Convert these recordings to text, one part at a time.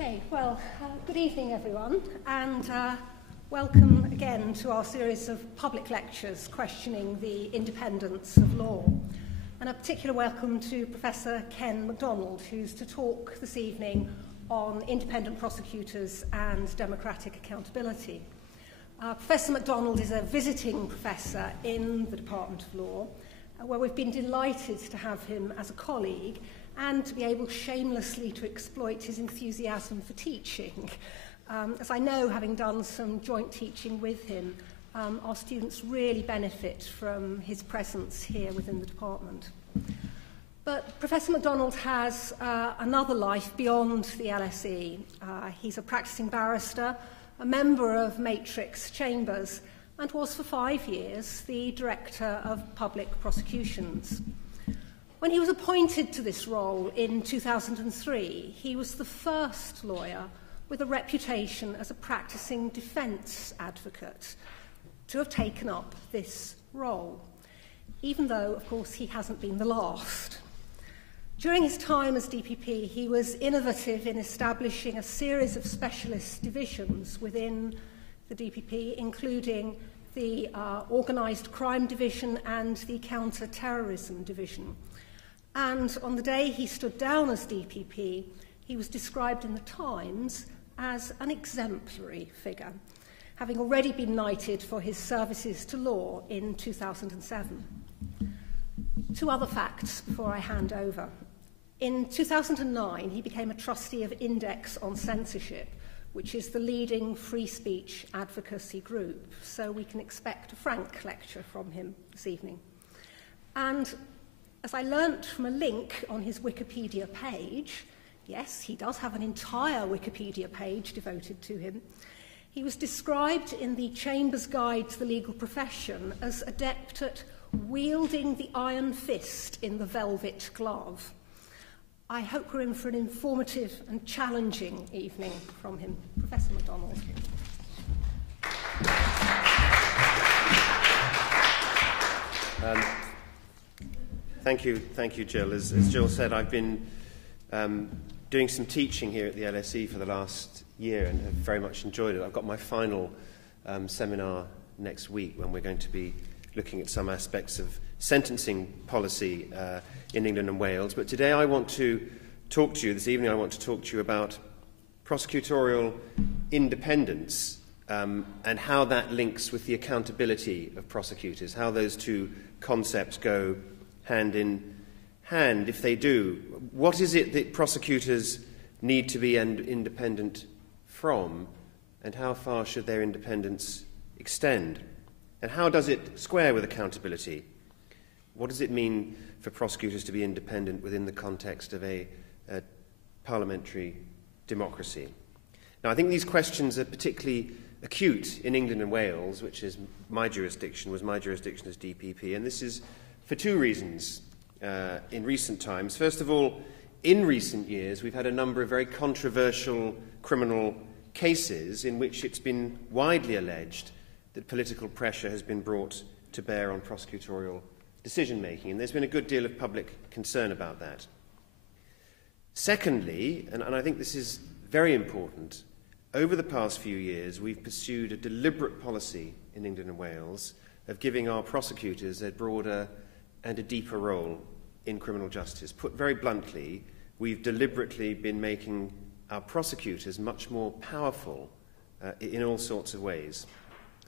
Okay, well, good evening everyone, and welcome again to our series of public lectures questioning the independence of law. And a particular welcome to Professor Ken MacDonald, who's to talk this evening on independent prosecutors and democratic accountability. Professor MacDonald is a visiting professor in the Department of Law, where we've been delighted to have him as a colleague and to be able shamelessly to exploit his enthusiasm for teaching. As I know, having done some joint teaching with him, our students really benefit from his presence here within the department. But Professor MacDonald has another life beyond the LSE. He's a practicing barrister, a member of Matrix Chambers, and was for 5 years the Director of Public Prosecutions. When he was appointed to this role in 2003, he was the first lawyer with a reputation as a practicing defence advocate to have taken up this role, even though, of course, he hasn't been the last. During his time as DPP, he was innovative in establishing a series of specialist divisions within the DPP, including the Organised Crime Division and the Counter-Terrorism Division. And on the day he stood down as DPP, he was described in the Times as an exemplary figure, having already been knighted for his services to law in 2007. Two other facts before I hand over. In 2009, he became a trustee of Index on Censorship, which is the leading free speech advocacy group, so we can expect a frank lecture from him this evening. And as I learnt from a link on his Wikipedia page, yes, he does have an entire Wikipedia page devoted to him, he was described in the Chambers Guide to the Legal Profession as adept at wielding the iron fist in the velvet glove. I hope we're in for an informative and challenging evening from him. Professor MacDonald. Thank you, Jill. As Jill said, I've been doing some teaching here at the LSE for the last year and have very much enjoyed it. I've got my final seminar next week when we're going to be looking at some aspects of sentencing policy in England and Wales. But today I want to talk to you, this evening I want to talk to you about prosecutorial independence and how that links with the accountability of prosecutors, how those two concepts go hand in hand. If they do, what is it that prosecutors need to be independent from, and how far should their independence extend? And how does it square with accountability? What does it mean for prosecutors to be independent within the context of a parliamentary democracy? Now, I think these questions are particularly acute in England and Wales, which is my jurisdiction as DPP, and this is for two reasons in recent times. First of all, in recent years, we've had a number of very controversial criminal cases in which it's been widely alleged that political pressure has been brought to bear on prosecutorial decision-making, and there's been a good deal of public concern about that. Secondly, and I think this is very important, over the past few years, we've pursued a deliberate policy in England and Wales of giving our prosecutors a broader and a deeper role in criminal justice. Put very bluntly, we've deliberately been making our prosecutors much more powerful in all sorts of ways.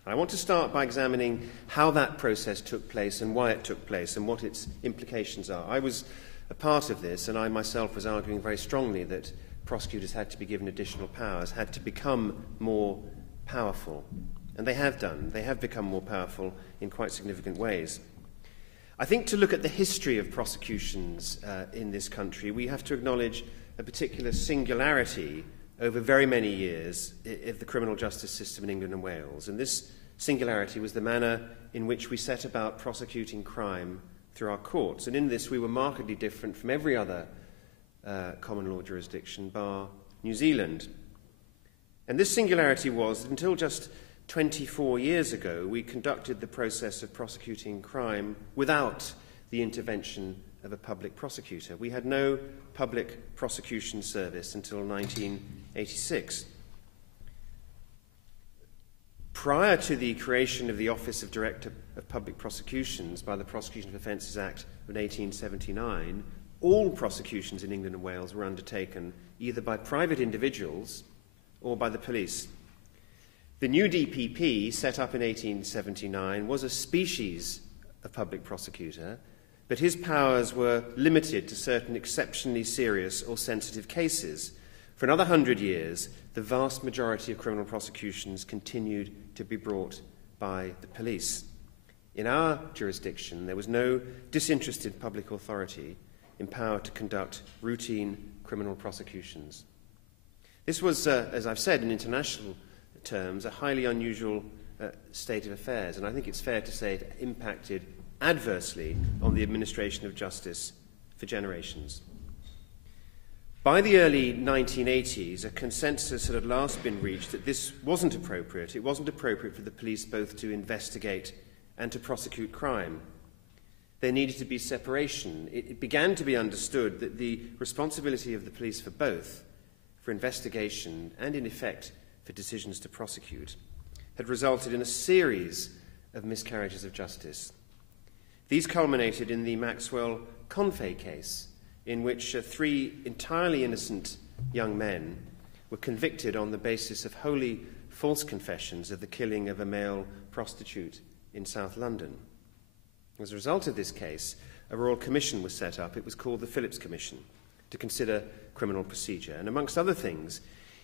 I want to start by examining how that process took place and why it took place and what its implications are. I was a part of this, and I myself was arguing very strongly that prosecutors had to be given additional powers, had to become more powerful. And they have done. They have become more powerful in quite significant ways. I think to look at the history of prosecutions in this country, we have to acknowledge a particular singularity over very many years of the criminal justice system in England and Wales. And this singularity was the manner in which we set about prosecuting crime through our courts. And in this, we were markedly different from every other common law jurisdiction, bar New Zealand. And this singularity was that until just 24 years ago, we conducted the process of prosecuting crime without the intervention of a public prosecutor. We had no public prosecution service until 19 1986. Prior to the creation of the Office of Director of Public Prosecutions by the Prosecution of Offences Act of 1879, all prosecutions in England and Wales were undertaken either by private individuals or by the police. The new DPP, set up in 1879, was a species of public prosecutor, but his powers were limited to certain exceptionally serious or sensitive cases. For another 100 years, the vast majority of criminal prosecutions continued to be brought by the police. In our jurisdiction, there was no disinterested public authority empowered to conduct routine criminal prosecutions. This was, as I've said, in international terms, a highly unusual state of affairs, and I think it's fair to say it impacted adversely on the administration of justice for generations. By the early 1980s, a consensus had at last been reached that this wasn't appropriate. It wasn't appropriate for the police both to investigate and to prosecute crime. There needed to be separation. It began to be understood that the responsibility of the police for both, for investigation and, in effect, for decisions to prosecute, had resulted in a series of miscarriages of justice. These culminated in the Maxwell-Confay case, in which 3 entirely innocent young men were convicted on the basis of wholly false confessions of the killing of a male prostitute in South London. As a result of this case, a royal commission was set up. It was called the Phillips Commission, to consider criminal procedure. And amongst other things,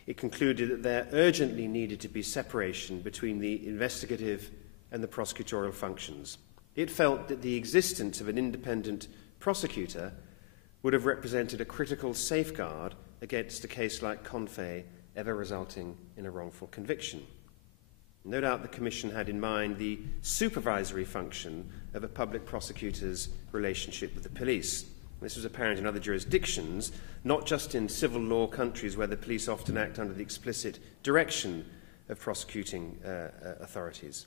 it concluded that there urgently needed to be separation between the investigative and the prosecutorial functions. It felt that the existence of an independent prosecutor would have represented a critical safeguard against a case like Confay ever resulting in a wrongful conviction. No doubt the Commission had in mind the supervisory function of a public prosecutor's relationship with the police. This was apparent in other jurisdictions, not just in civil law countries where the police often act under the explicit direction of prosecuting authorities.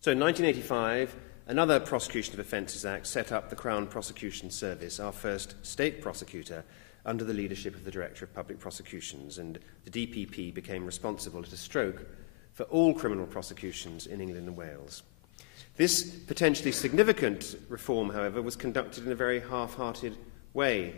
So in 1985, another Prosecution of Offences Act set up the Crown Prosecution Service, our first state prosecutor, under the leadership of the Director of Public Prosecutions, and the DPP became responsible at a stroke for all criminal prosecutions in England and Wales. This potentially significant reform, however, was conducted in a very half-hearted way.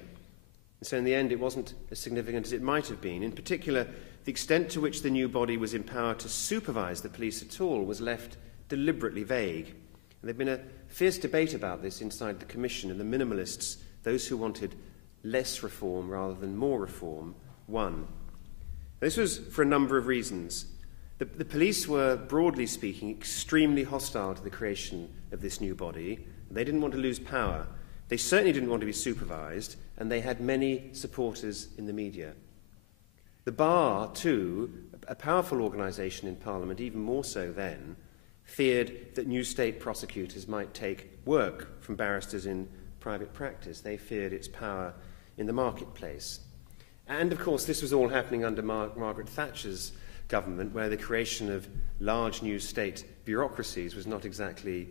And so in the end, it wasn't as significant as it might have been. In particular, the extent to which the new body was empowered to supervise the police at all was left deliberately vague. And there'd been a fierce debate about this inside the Commission, and the minimalists, those who wanted less reform rather than more reform, won. This was for a number of reasons. The police were, broadly speaking, extremely hostile to the creation of this new body. They didn't want to lose power. They certainly didn't want to be supervised, and they had many supporters in the media. The Bar, too, a powerful organisation in Parliament, even more so then, feared that new state prosecutors might take work from barristers in private practice. They feared its power in the marketplace. And, of course, this was all happening under Margaret Thatcher's government, where the creation of large new state bureaucracies was not exactly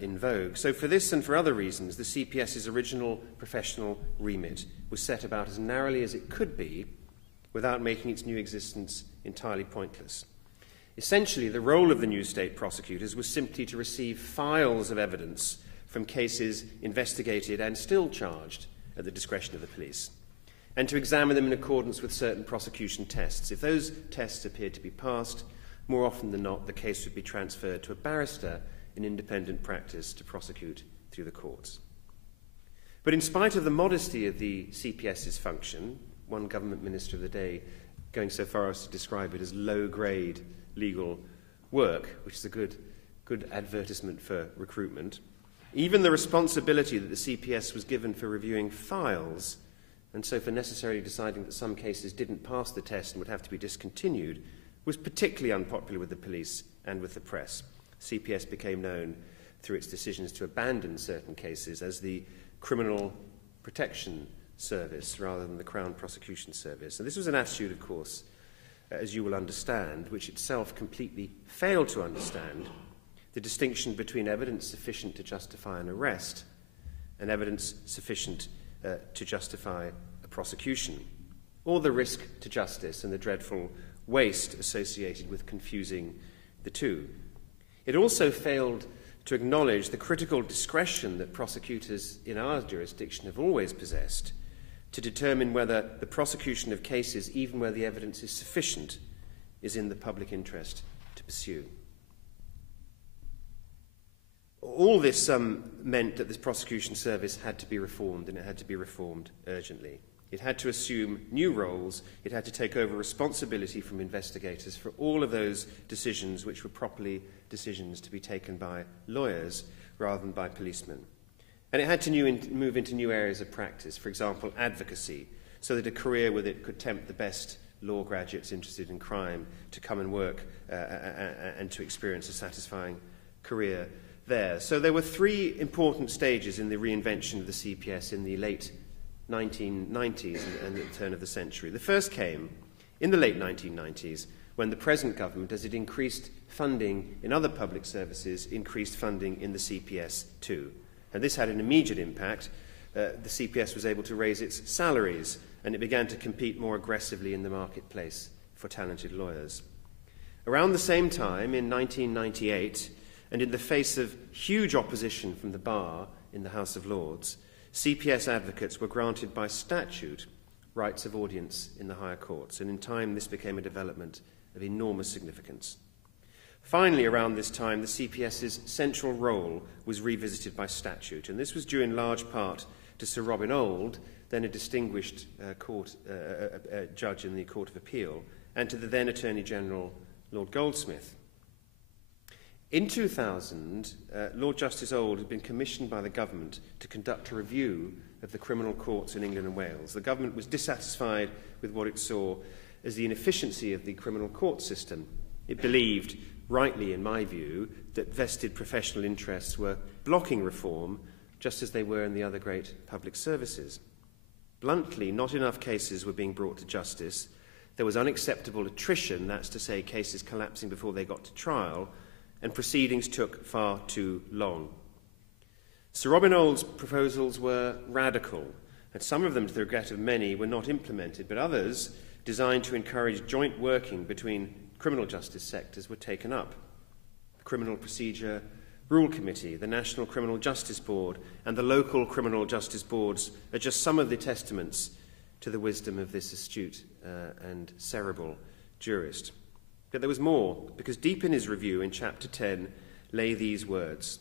in vogue. So for this and for other reasons, the CPS's original professional remit was set about as narrowly as it could be without making its new existence entirely pointless. Essentially, the role of the new state prosecutors was simply to receive files of evidence from cases investigated and still charged at the discretion of the police, and to examine them in accordance with certain prosecution tests. If those tests appeared to be passed, more often than not, the case would be transferred to a barrister in independent practice to prosecute through the courts. But in spite of the modesty of the CPS's function, one government minister of the day going so far as to describe it as low-grade legal work, which is a good advertisement for recruitment, even the responsibility that the CPS was given for reviewing files, and so for necessarily deciding that some cases didn't pass the test and would have to be discontinued, was particularly unpopular with the police and with the press. CPS became known through its decisions to abandon certain cases as the Criminal Protection Service rather than the Crown Prosecution Service. And this was an attitude, of course, as you will understand, which itself completely failed to understand the distinction between evidence sufficient to justify an arrest and evidence sufficient to justify a prosecution. or the risk to justice and the dreadful waste associated with confusing the two. It also failed to acknowledge the critical discretion that prosecutors in our jurisdiction have always possessed to determine whether the prosecution of cases, even where the evidence is sufficient, is in the public interest to pursue. All this meant that this prosecution service had to be reformed, and it had to be reformed urgently. It had to assume new roles. It had to take over responsibility from investigators for all of those decisions which were properly decisions to be taken by lawyers rather than by policemen. And it had to move into new areas of practice, for example, advocacy, so that a career with it could tempt the best law graduates interested in crime to come and work and to experience a satisfying career there. So there were three important stages in the reinvention of the CPS in the late 1990s and at the turn of the century. The first came in the late 1990s when the present government, as it increased funding in other public services, increased funding in the CPS too. And this had an immediate impact. The CPS was able to raise its salaries, and it began to compete more aggressively in the marketplace for talented lawyers. Around the same time, in 1998, and in the face of huge opposition from the bar in the House of Lords, CPS advocates were granted by statute rights of audience in the higher courts, and in time this became a development of enormous significance. Finally, around this time, the CPS's central role was revisited by statute, and this was due in large part to Sir Robin Ould, then a distinguished judge in the Court of Appeal, and to the then Attorney General, Lord Goldsmith. In 2000, Lord Justice Ould had been commissioned by the government to conduct a review of the criminal courts in England and Wales. The government was dissatisfied with what it saw as the inefficiency of the criminal court system. It believed, rightly in my view, that vested professional interests were blocking reform, just as they were in the other great public services. Bluntly, not enough cases were being brought to justice. There was unacceptable attrition, that's to say cases collapsing before they got to trial, and proceedings took far too long. Sir Robin Ould's proposals were radical, and some of them, to the regret of many, were not implemented, but others, designed to encourage joint working between criminal justice sectors, were taken up. The Criminal Procedure Rule Committee, the National Criminal Justice Board, and the local criminal justice boards are just some of the testaments to the wisdom of this astute and cerebral jurist. But there was more, because deep in his review in Chapter 10 lay these words: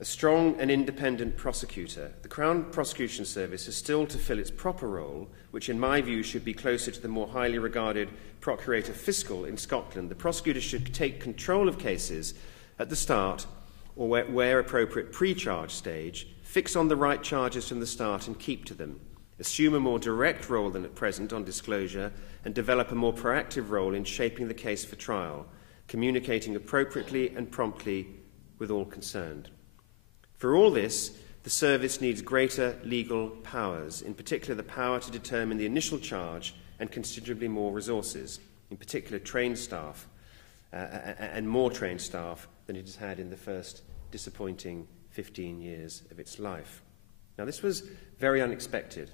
a strong and independent prosecutor, the Crown Prosecution Service has still to fill its proper role, which in my view should be closer to the more highly regarded Procurator Fiscal in Scotland. The prosecutor should take control of cases at the start, or where appropriate pre-charge stage, fix on the right charges from the start and keep to them, assume a more direct role than at present on disclosure, and develop a more proactive role in shaping the case for trial, communicating appropriately and promptly with all concerned. For all this, the service needs greater legal powers, in particular the power to determine the initial charge and considerably more resources, in particular trained staff, and more trained staff than it has had in the first disappointing 15 years of its life. Now, this was very unexpected,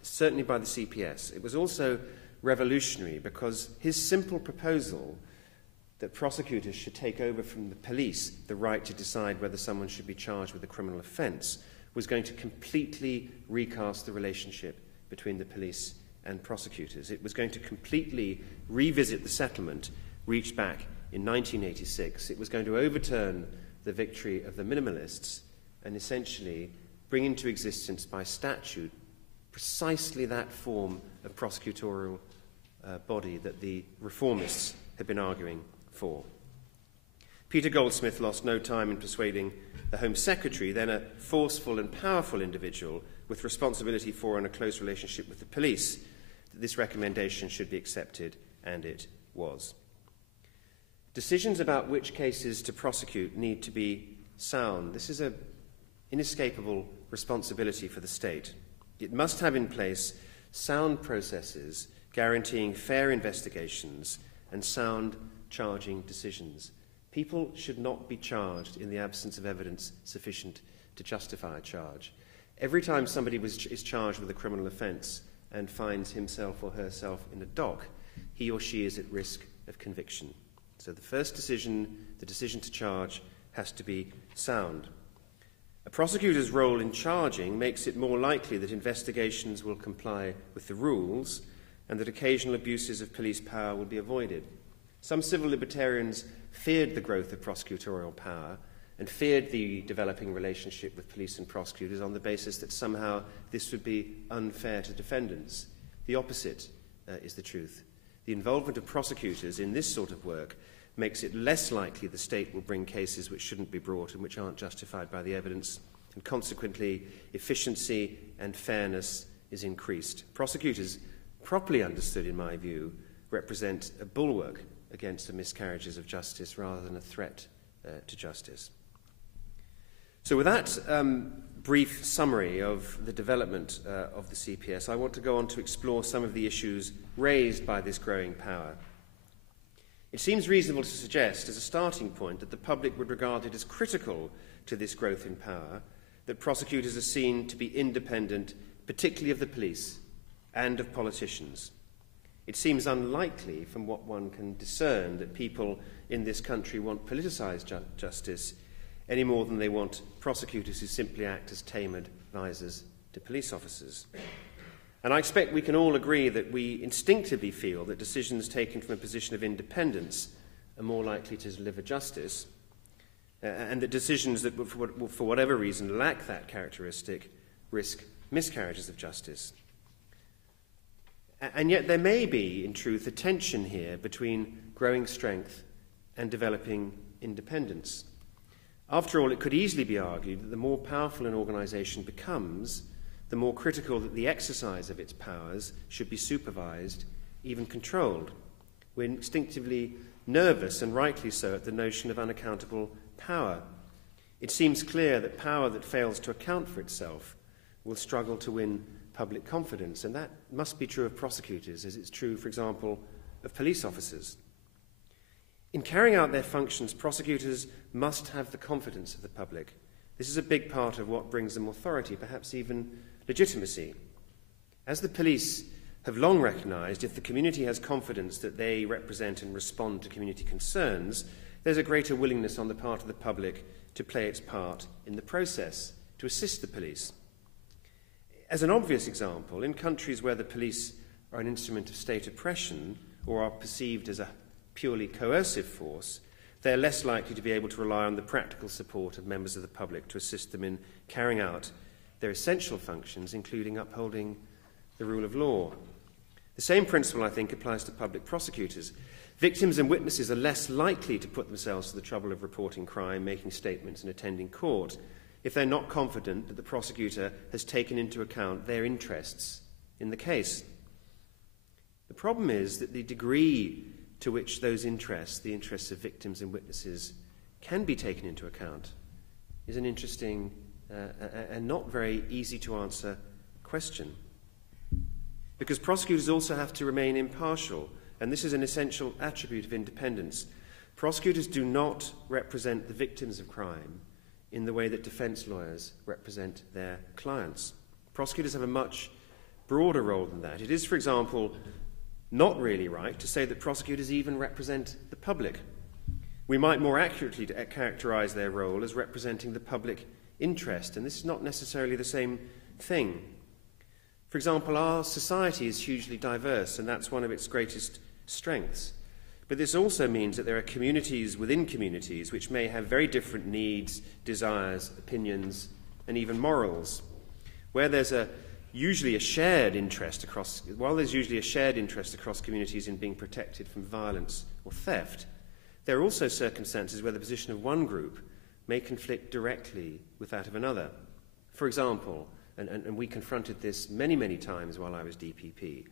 certainly by the CPS. It was also revolutionary because his simple proposal that prosecutors should take over from the police the right to decide whether someone should be charged with a criminal offence was going to completely recast the relationship between the police and prosecutors. It was going to completely revisit the settlement reached back in 1986. It was going to overturn the victory of the minimalists and essentially bring into existence by statute precisely that form of prosecutorial body that the reformists had been arguing for. Peter Goldsmith lost no time in persuading the Home Secretary, then a forceful and powerful individual with responsibility for and a close relationship with the police, that this recommendation should be accepted, and it was. Decisions about which cases to prosecute need to be sound. This is an inescapable responsibility for the state. It must have in place sound processes guaranteeing fair investigations and sound charging decisions. People should not be charged in the absence of evidence sufficient to justify a charge. Every time somebody is charged with a criminal offence, and finds himself or herself in a dock, he or she is at risk of conviction. So the first decision, the decision to charge, has to be sound. A prosecutor's role in charging makes it more likely that investigations will comply with the rules and that occasional abuses of police power will be avoided. Some civil libertarians feared the growth of prosecutorial power and feared the developing relationship with police and prosecutors on the basis that somehow this would be unfair to defendants. The opposite is the truth. The involvement of prosecutors in this sort of work makes it less likely the state will bring cases which shouldn't be brought and which aren't justified by the evidence, and consequently efficiency and fairness is increased. Prosecutors, properly understood in my view, represent a bulwark against the miscarriages of justice rather than a threat to justice. So with that brief summary of the development of the CPS, I want to go on to explore some of the issues raised by this growing power. It seems reasonable to suggest, as a starting point, that the public would regard it as critical to this growth in power that prosecutors are seen to be independent, particularly of the police and of politicians. It seems unlikely, from what one can discern, that people in this country want politicised justice any more than they want prosecutors who simply act as tame advisors to police officers. And I expect we can all agree that we instinctively feel that decisions taken from a position of independence are more likely to deliver justice, and that decisions that, for whatever reason, lack that characteristic risk miscarriages of justice. And yet there may be, in truth, a tension here between growing strength and developing independence. After all, it could easily be argued that the more powerful an organisation becomes, the more critical that the exercise of its powers should be supervised, even controlled. We're instinctively nervous, and rightly so, at the notion of unaccountable power. It seems clear that power that fails to account for itself will struggle to win public confidence, and that must be true of prosecutors, as it's true, for example, of police officers. In carrying out their functions, prosecutors must have the confidence of the public. This is a big part of what brings them authority, perhaps even legitimacy. As the police have long recognised, if the community has confidence that they represent and respond to community concerns, there's a greater willingness on the part of the public to play its part in the process, to assist the police. As an obvious example, in countries where the police are an instrument of state oppression or are perceived as a purely coercive force, they're less likely to be able to rely on the practical support of members of the public to assist them in carrying out their essential functions, including upholding the rule of law. The same principle, I think, applies to public prosecutors. Victims and witnesses are less likely to put themselves to the trouble of reporting crime, making statements and attending court if they're not confident that the prosecutor has taken into account their interests in the case. The problem is that the degree to which those interests, the interests of victims and witnesses, can be taken into account is an interesting and not very easy to answer question. Because prosecutors also have to remain impartial, and this is an essential attribute of independence. Prosecutors do not represent the victims of crime in the way that defence lawyers represent their clients. Prosecutors have a much broader role than that. It is, for example, not really right to say that prosecutors even represent the public. We might more accurately characterise their role as representing the public interest, and this is not necessarily the same thing. For example, our society is hugely diverse, and that's one of its greatest strengths. But this also means that there are communities within communities which may have very different needs, desires, opinions, and even morals. While there's usually a shared interest across communities in being protected from violence or theft, there are also circumstances where the position of one group may conflict directly with that of another. For example, and we confronted this many, many times while I was DPP,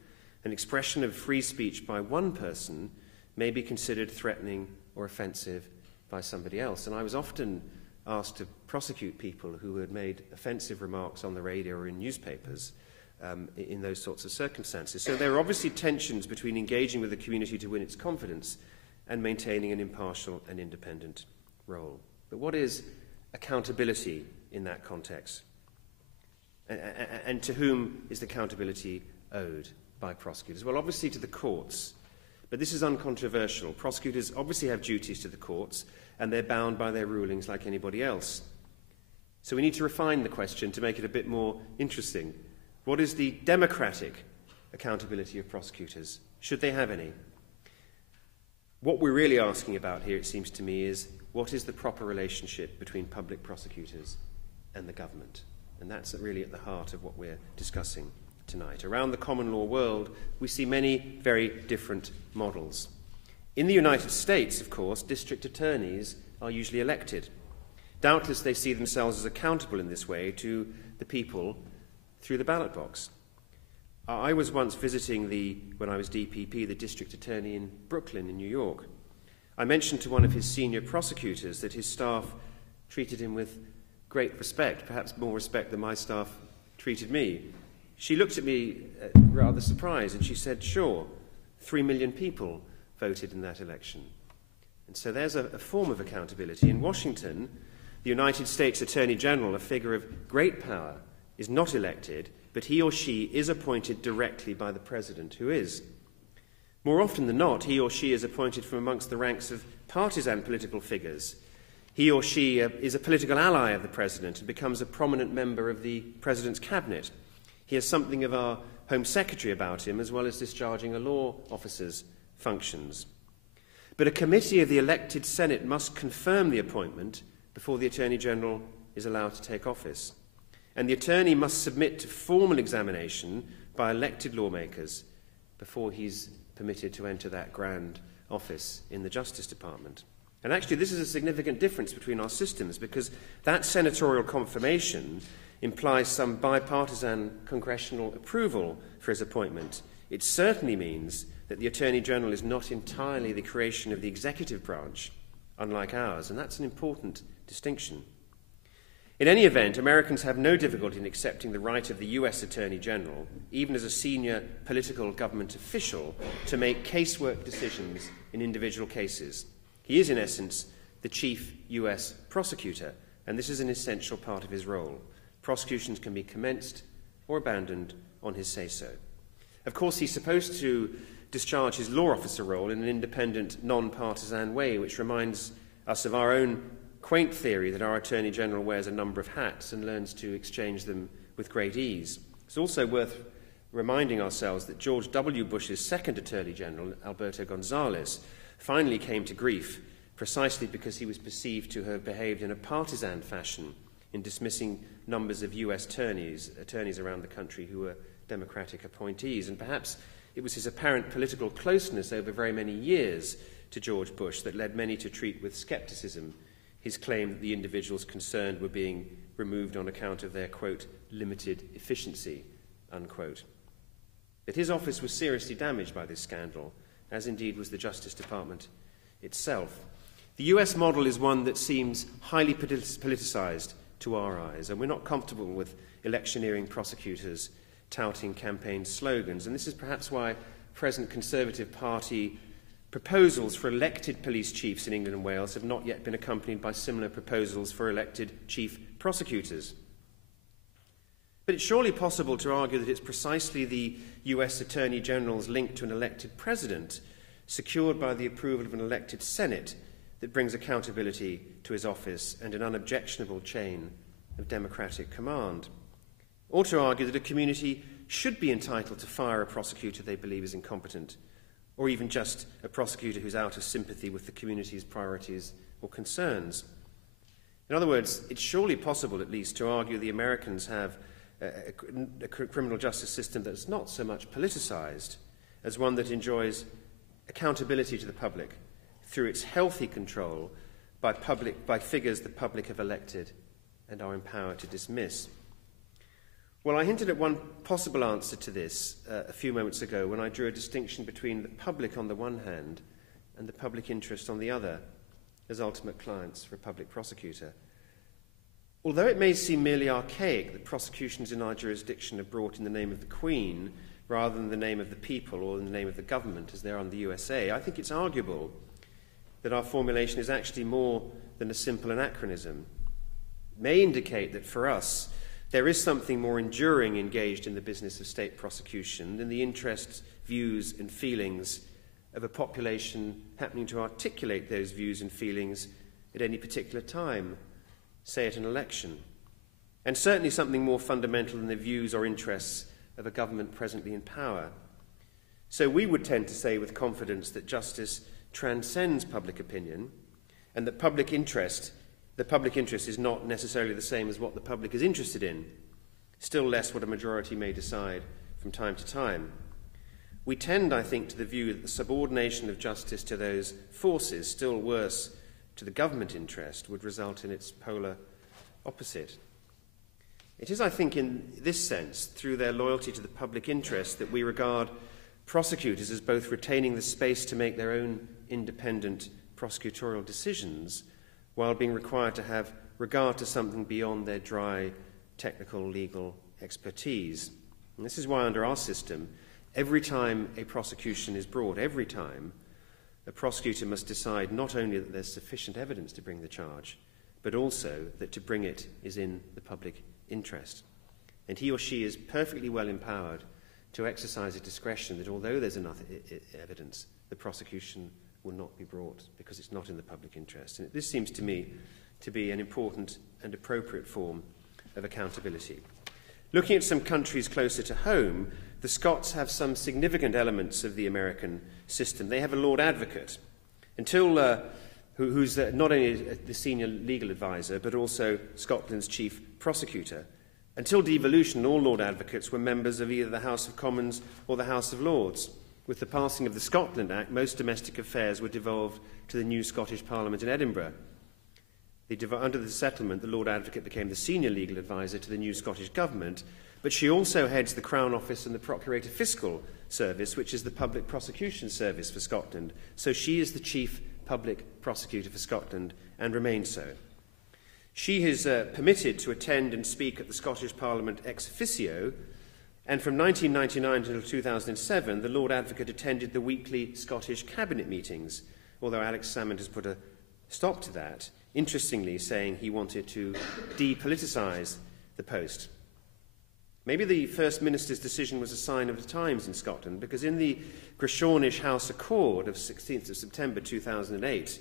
an expression of free speech by one person may be considered threatening or offensive by somebody else. And I was often asked to prosecute people who had made offensive remarks on the radio or in newspapers in those sorts of circumstances. So there are obviously tensions between engaging with the community to win its confidence and maintaining an impartial and independent role. But what is accountability in that context? And to whom is the accountability owed by prosecutors? Well, obviously to the courts, but this is uncontroversial. Prosecutors obviously have duties to the courts, and they're bound by their rulings like anybody else. So we need to refine the question to make it a bit more interesting. What is the democratic accountability of prosecutors? Should they have any? What we're really asking about here, it seems to me, is what is the proper relationship between public prosecutors and the government? And that's really at the heart of what we're discussing tonight. Around the common law world, we see many very different models. In the United States, of course, district attorneys are usually elected. Doubtless they see themselves as accountable in this way to the people through the ballot box. I was once visiting when I was DPP, the district attorney in Brooklyn in New York. I mentioned to one of his senior prosecutors that his staff treated him with great respect, perhaps more respect than my staff treated me. She looked at me rather surprised, and she said, sure, 3 million people voted in that election. And so there's a form of accountability. In Washington, the United States Attorney General, a figure of great power, is not elected, but he or she is appointed directly by the President, who is. More often than not, he or she is appointed from amongst the ranks of partisan political figures. He or she is a political ally of the President and becomes a prominent member of the President's cabinet. He has something of our Home Secretary about him, as well as discharging a law officer's functions. But a committee of the elected Senate must confirm the appointment before the Attorney General is allowed to take office. And the attorney must submit to formal examination by elected lawmakers before he's permitted to enter that grand office in the Justice Department. And actually, this is a significant difference between our systems, because that senatorial confirmation implies some bipartisan congressional approval for his appointment. It certainly means that the Attorney General is not entirely the creation of the executive branch, unlike ours, and that's an important distinction. In any event, Americans have no difficulty in accepting the right of the US Attorney General, even as a senior political government official, to make casework decisions in individual cases. He is, in essence, the chief US prosecutor, and this is an essential part of his role. Prosecutions can be commenced or abandoned on his say-so. Of course, he's supposed to discharge his law officer role in an independent, non-partisan way, which reminds us of our own quaint theory that our Attorney General wears a number of hats and learns to exchange them with great ease. It's also worth reminding ourselves that George W. Bush's second Attorney General, Alberto Gonzales, finally came to grief precisely because he was perceived to have behaved in a partisan fashion in dismissing numbers of US attorneys around the country who were Democratic appointees. And perhaps it was his apparent political closeness over very many years to George Bush that led many to treat with skepticism his claim that the individuals concerned were being removed on account of their, quote, limited efficiency, unquote. But his office was seriously damaged by this scandal, as indeed was the Justice Department itself. The US model is one that seems highly politicized to our eyes, and we're not comfortable with electioneering prosecutors touting campaign slogans, and this is perhaps why present Conservative Party proposals for elected police chiefs in England and Wales have not yet been accompanied by similar proposals for elected chief prosecutors. But it's surely possible to argue that it's precisely the US Attorney General's link to an elected president, secured by the approval of an elected Senate, that brings accountability to his office and an unobjectionable chain of democratic command. Or to argue that a community should be entitled to fire a prosecutor they believe is incompetent, or even just a prosecutor who's out of sympathy with the community's priorities or concerns. In other words, it's surely possible, at least, to argue the Americans have a criminal justice system that's not so much politicized as one that enjoys accountability to the public through its healthy control by figures the public have elected and are empowered to dismiss. Well, I hinted at one possible answer to this a few moments ago when I drew a distinction between the public on the one hand and the public interest on the other as ultimate clients for a public prosecutor. Although it may seem merely archaic that prosecutions in our jurisdiction are brought in the name of the Queen rather than the name of the people or in the name of the government as they are in the USA, I think it's arguable that our formulation is actually more than a simple anachronism. It may indicate that for us, there is something more enduring engaged in the business of state prosecution than the interests, views and feelings of a population happening to articulate those views and feelings at any particular time, say at an election, and certainly something more fundamental than the views or interests of a government presently in power. So we would tend to say with confidence that justice transcends public opinion, and that the public interest is not necessarily the same as what the public is interested in, still less what a majority may decide from time to time. We tend, I think, to the view that the subordination of justice to those forces, still worse, to the government interest, would result in its polar opposite. It is, I think, in this sense, through their loyalty to the public interest, that we regard prosecutors as both retaining the space to make their own independent prosecutorial decisions, while being required to have regard to something beyond their dry, technical, legal expertise. And this is why, under our system, every time a prosecution is brought, every time, a prosecutor must decide not only that there's sufficient evidence to bring the charge, but also that to bring it is in the public interest. And he or she is perfectly well empowered to exercise a discretion that although there's enough evidence, the prosecution will not be brought because it's not in the public interest. And this seems to me to be an important and appropriate form of accountability. Looking at some countries closer to home, the Scots have some significant elements of the American system. They have a Lord Advocate, who's not only the senior legal advisor, but also Scotland's chief prosecutor. Until devolution, all Lord Advocates were members of either the House of Commons or the House of Lords. With the passing of the Scotland Act, most domestic affairs were devolved to the new Scottish Parliament in Edinburgh. Under the settlement, the Lord Advocate became the senior legal advisor to the new Scottish Government, but she also heads the Crown Office and the Procurator Fiscal Service, which is the public prosecution service for Scotland. So she is the chief public prosecutor for Scotland and remains so. She is permitted to attend and speak at the Scottish Parliament ex officio, and from 1999 until 2007, the Lord Advocate attended the weekly Scottish Cabinet meetings, although Alex Salmond has put a stop to that, interestingly saying he wanted to depoliticise the post. Maybe the First Minister's decision was a sign of the times in Scotland, because in the Grishornish House Accord of 16th of September 2008,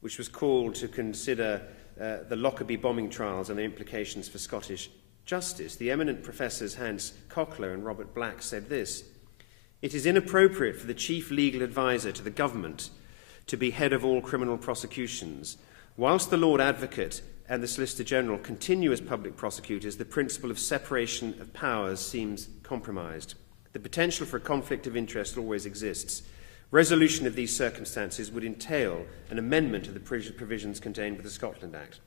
which was called to consider the Lockerbie bombing trials and their implications for Scottish justice, the eminent professors Hans Cochler and Robert Black said this: "It is inappropriate for the chief legal advisor to the government to be head of all criminal prosecutions. Whilst the Lord Advocate and the Solicitor General continue as public prosecutors, the principle of separation of powers seems compromised. The potential for a conflict of interest always exists. Resolution of these circumstances would entail an amendment of the provisions contained with the Scotland Act."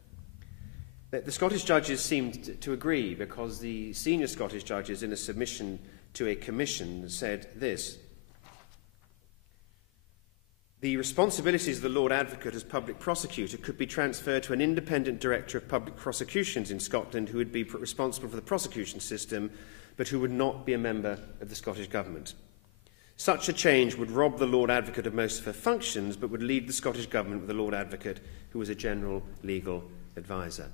The Scottish judges seemed to agree, because the senior Scottish judges, in a submission to a commission, said this: "The responsibilities of the Lord Advocate as public prosecutor could be transferred to an independent director of public prosecutions in Scotland who would be responsible for the prosecution system, but who would not be a member of the Scottish Government. Such a change would rob the Lord Advocate of most of her functions, but would leave the Scottish Government with a Lord Advocate who was a general legal advisor."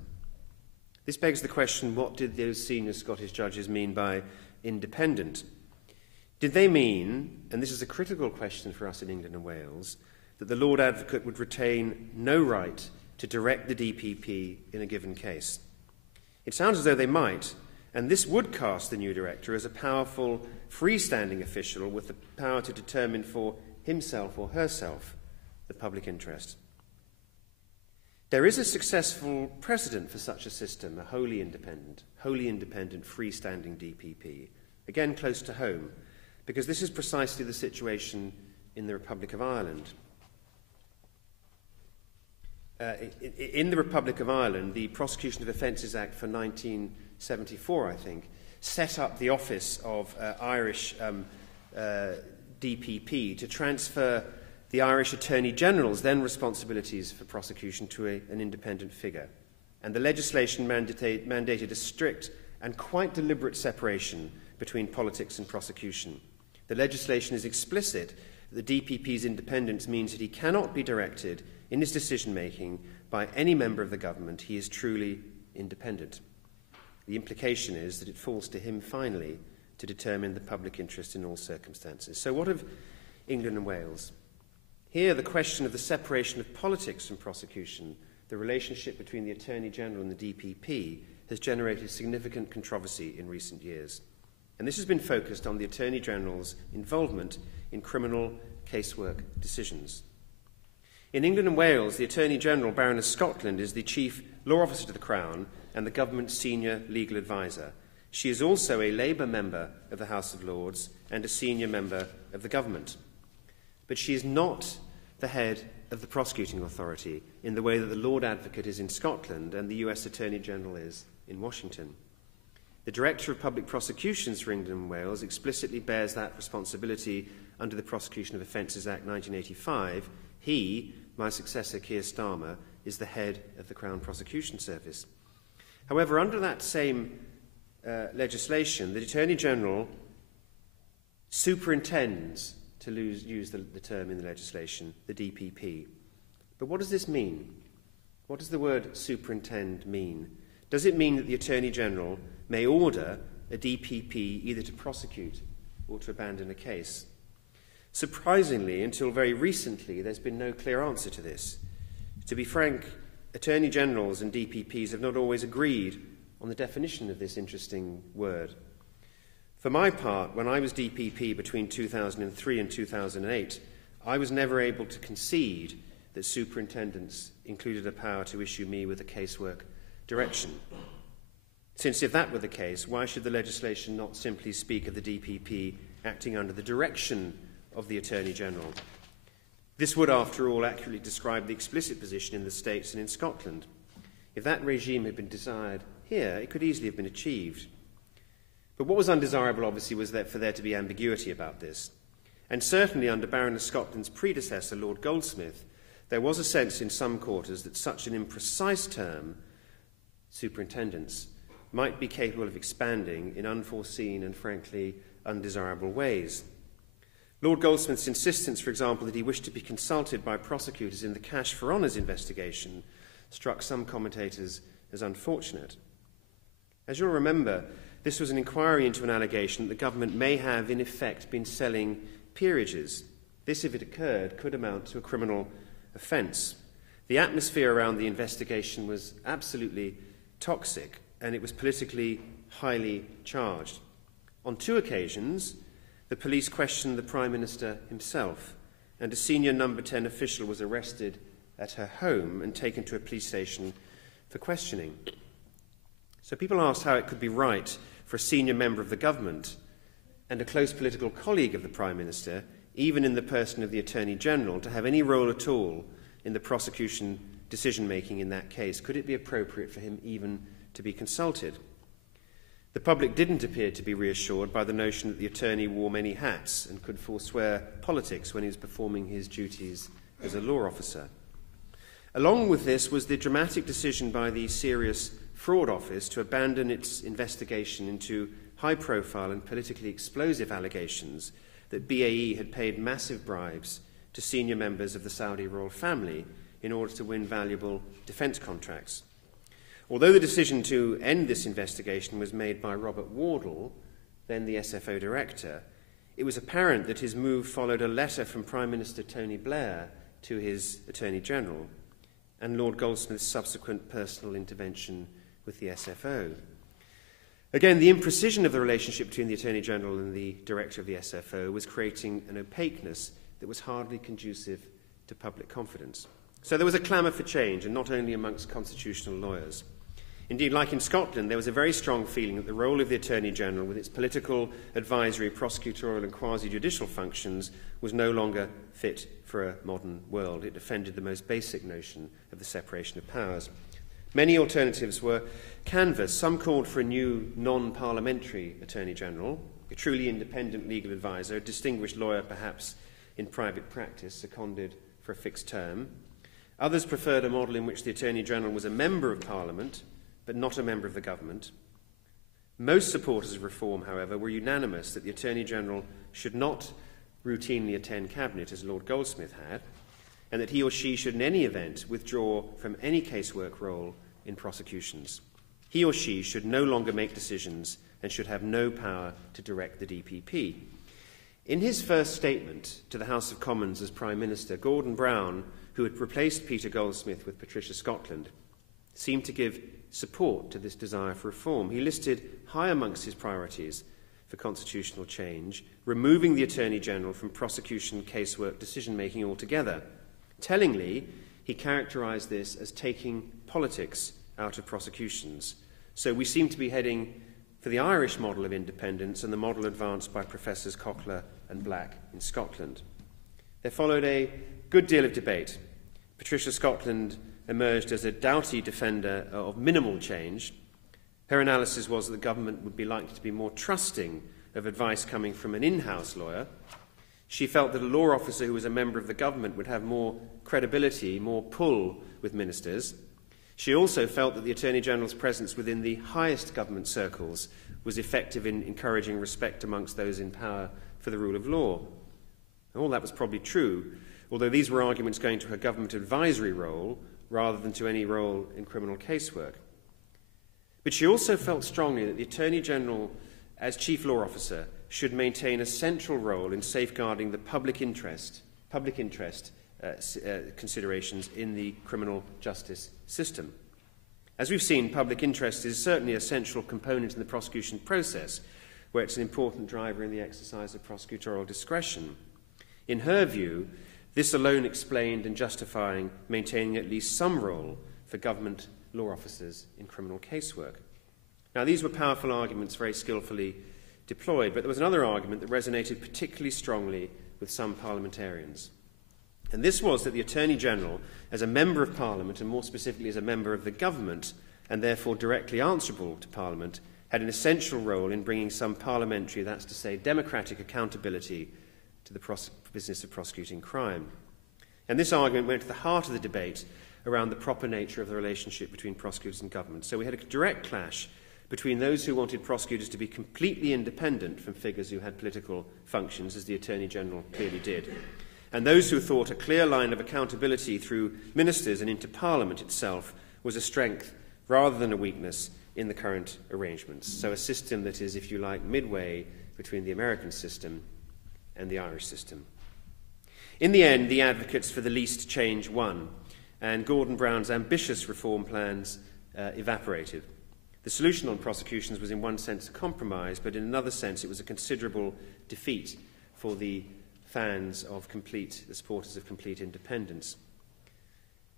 This begs the question, what did those senior Scottish judges mean by independent? Did they mean, and this is a critical question for us in England and Wales, that the Lord Advocate would retain no right to direct the DPP in a given case? It sounds as though they might, and this would cast the new director as a powerful, freestanding official with the power to determine for himself or herself the public interest. There is a successful precedent for such a system, a wholly independent, freestanding DPP, again close to home, because this is precisely the situation in the Republic of Ireland. In the Republic of Ireland, the Prosecution of Offences Act for 1974, I think, set up the office of Irish DPP to transfer the Irish Attorney General's then responsibilities for prosecution to an independent figure. And the legislation mandated a strict and quite deliberate separation between politics and prosecution. The legislation is explicit that the DPP's independence means that he cannot be directed in his decision-making by any member of the government. He is truly independent. The implication is that it falls to him finally to determine the public interest in all circumstances. So what of England and Wales? Here, the question of the separation of politics from prosecution, the relationship between the Attorney General and the DPP, has generated significant controversy in recent years. And this has been focused on the Attorney General's involvement in criminal casework decisions. In England and Wales, the Attorney General, Baroness Scotland, is the Chief Law Officer to the Crown and the government's senior legal adviser. She is also a Labour member of the House of Lords and a senior member of the government. But she is not the head of the prosecuting authority in the way that the Lord Advocate is in Scotland and the US Attorney General is in Washington. The Director of Public Prosecutions for England and Wales explicitly bears that responsibility under the Prosecution of Offences Act 1985. He, my successor Keir Starmer, is the head of the Crown Prosecution Service. However, under that same legislation, the Attorney General superintends, to use the term in the legislation, the DPP. But what does this mean? What does the word superintend mean? Does it mean that the Attorney General may order a DPP either to prosecute or to abandon a case? Surprisingly, until very recently, there's been no clear answer to this. To be frank, Attorney Generals and DPPs have not always agreed on the definition of this interesting word. For my part, when I was DPP between 2003 and 2008, I was never able to concede that superintendents included a power to issue me with a casework direction. Since if that were the case, why should the legislation not simply speak of the DPP acting under the direction of the Attorney General? This would, after all, accurately describe the explicit position in the States and in Scotland. If that regime had been desired here, it could easily have been achieved. But what was undesirable, obviously, was for there to be ambiguity about this. And certainly under Baroness Scotland's predecessor, Lord Goldsmith, there was a sense in some quarters that such an imprecise term, superintendents, might be capable of expanding in unforeseen and, frankly, undesirable ways. Lord Goldsmith's insistence, for example, that he wished to be consulted by prosecutors in the Cash for Honours investigation struck some commentators as unfortunate. As you'll remember, this was an inquiry into an allegation that the government may have, in effect, been selling peerages. This, if it occurred, could amount to a criminal offence. The atmosphere around the investigation was absolutely toxic, and it was politically highly charged. On 2 occasions, the police questioned the Prime Minister himself, and a senior Number 10 official was arrested at her home and taken to a police station for questioning. So people asked how it could be right for a senior member of the government and a close political colleague of the Prime Minister, even in the person of the Attorney General, to have any role at all in the prosecution decision-making in that case. Could it be appropriate for him even to be consulted? The public didn't appear to be reassured by the notion that the attorney wore many hats and could forswear politics when he was performing his duties as a law officer. Along with this was the dramatic decision by the Serious Fraud Office to abandon its investigation into high-profile and politically explosive allegations that BAE had paid massive bribes to senior members of the Saudi royal family in order to win valuable defence contracts. Although the decision to end this investigation was made by Robert Wardle, then the SFO director, it was apparent that his move followed a letter from Prime Minister Tony Blair to his Attorney General and Lord Goldsmith's subsequent personal intervention with the SFO. Again, the imprecision of the relationship between the Attorney General and the director of the SFO was creating an opaqueness that was hardly conducive to public confidence. So there was a clamour for change, and not only amongst constitutional lawyers. Indeed, like in Scotland, there was a very strong feeling that the role of the Attorney General, with its political, advisory, prosecutorial and quasi-judicial functions, was no longer fit for a modern world. It offended the most basic notion of the separation of powers. Many alternatives were canvassed. Some called for a new non-parliamentary Attorney General, a truly independent legal adviser, a distinguished lawyer perhaps in private practice, seconded for a fixed term. Others preferred a model in which the Attorney General was a member of Parliament, but not a member of the government. Most supporters of reform, however, were unanimous that the Attorney General should not routinely attend Cabinet, as Lord Goldsmith had, and that he or she should in any event withdraw from any casework role in prosecutions. He or she should no longer make decisions and should have no power to direct the DPP. In his first statement to the House of Commons as Prime Minister, Gordon Brown, who had replaced Peter Goldsmith with Patricia Scotland, seemed to give support to this desire for reform. He listed high amongst his priorities for constitutional change, removing the Attorney-General from prosecution casework decision-making altogether. Tellingly, he characterised this as taking politics out of prosecutions. So we seem to be heading for the Irish model of independence and the model advanced by Professors Cochler and Black in Scotland. There followed a good deal of debate. Patricia Scotland emerged as a doughty defender of minimal change. Her analysis was that the government would be likely to be more trusting of advice coming from an in-house lawyer. She felt that a law officer who was a member of the government would have more credibility, more pull with ministers. She also felt that the Attorney-General's presence within the highest government circles was effective in encouraging respect amongst those in power for the rule of law. All that was probably true, although these were arguments going to her government advisory role rather than to any role in criminal casework. But she also felt strongly that the Attorney-General, as Chief Law Officer, should maintain a central role in safeguarding the public interest considerations in the criminal justice system. As we've seen, public interest is certainly a central component in the prosecution process, where it's an important driver in the exercise of prosecutorial discretion. In her view, this alone explained and justifying maintaining at least some role for government law officers in criminal casework. Now, these were powerful arguments, very skillfully deployed, but there was another argument that resonated particularly strongly with some parliamentarians. And this was that the Attorney-General, as a member of Parliament, and more specifically as a member of the government, and therefore directly answerable to Parliament, had an essential role in bringing some parliamentary, that's to say, democratic accountability to the business of prosecuting crime. And this argument went to the heart of the debate around the proper nature of the relationship between prosecutors and government. So we had a direct clash between those who wanted prosecutors to be completely independent from figures who had political functions, as the Attorney-General clearly did, and those who thought a clear line of accountability through ministers and into Parliament itself was a strength rather than a weakness in the current arrangements. So a system that is, if you like, midway between the American system and the Irish system. In the end, the advocates for the least change won, and Gordon Brown's ambitious reform plans evaporated. The solution on prosecutions was in one sense a compromise, but in another sense it was a considerable defeat for the fans of the supporters of complete independence.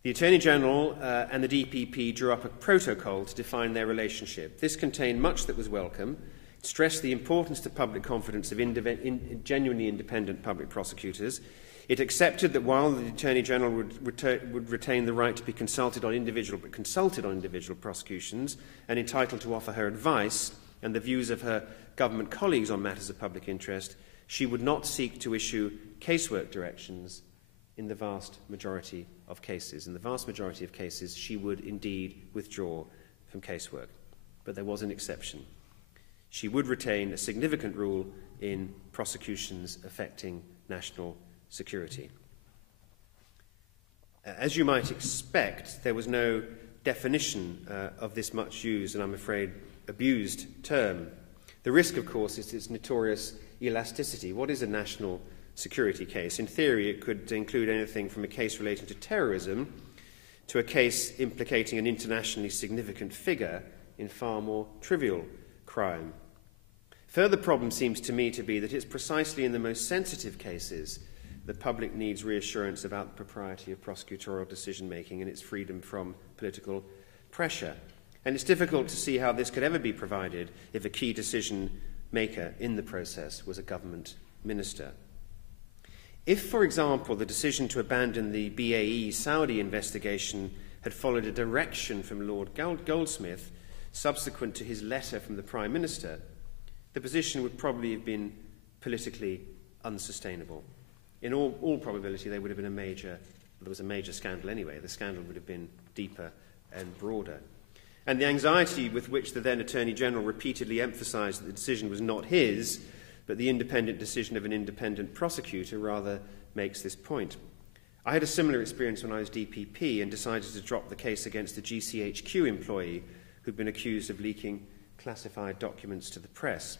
The Attorney-General and the DPP drew up a protocol to define their relationship. This contained much that was welcome. It stressed the importance to public confidence of genuinely independent public prosecutors. It accepted that while the Attorney-General would retain the right to be consulted on individual prosecutions and entitled to offer her advice and the views of her government colleagues on matters of public interest, she would not seek to issue casework directions in the vast majority of cases. In the vast majority of cases, she would indeed withdraw from casework. But there was an exception. She would retain a significant role in prosecutions affecting national security. As you might expect, there was no definition of this much used and, I'm afraid, abused term. The risk, of course, is its notorious elasticity. What is a national security case? In theory, it could include anything from a case relating to terrorism to a case implicating an internationally significant figure in far more trivial crime. Further problem seems to me to be that it's precisely in the most sensitive cases the public needs reassurance about the propriety of prosecutorial decision-making and its freedom from political pressure. And it's difficult to see how this could ever be provided if a key decision-maker in the process was a government minister. If, for example, the decision to abandon the BAE Saudi investigation had followed a direction from Lord Goldsmith subsequent to his letter from the Prime Minister, the position would probably have been politically unsustainable. In all probability, there was a major scandal anyway. The scandal would have been deeper and broader. And the anxiety with which the then Attorney-General repeatedly emphasised that the decision was not his, but the independent decision of an independent prosecutor, rather makes this point. I had a similar experience when I was DPP and decided to drop the case against the GCHQ employee who'd been accused of leaking classified documents to the press.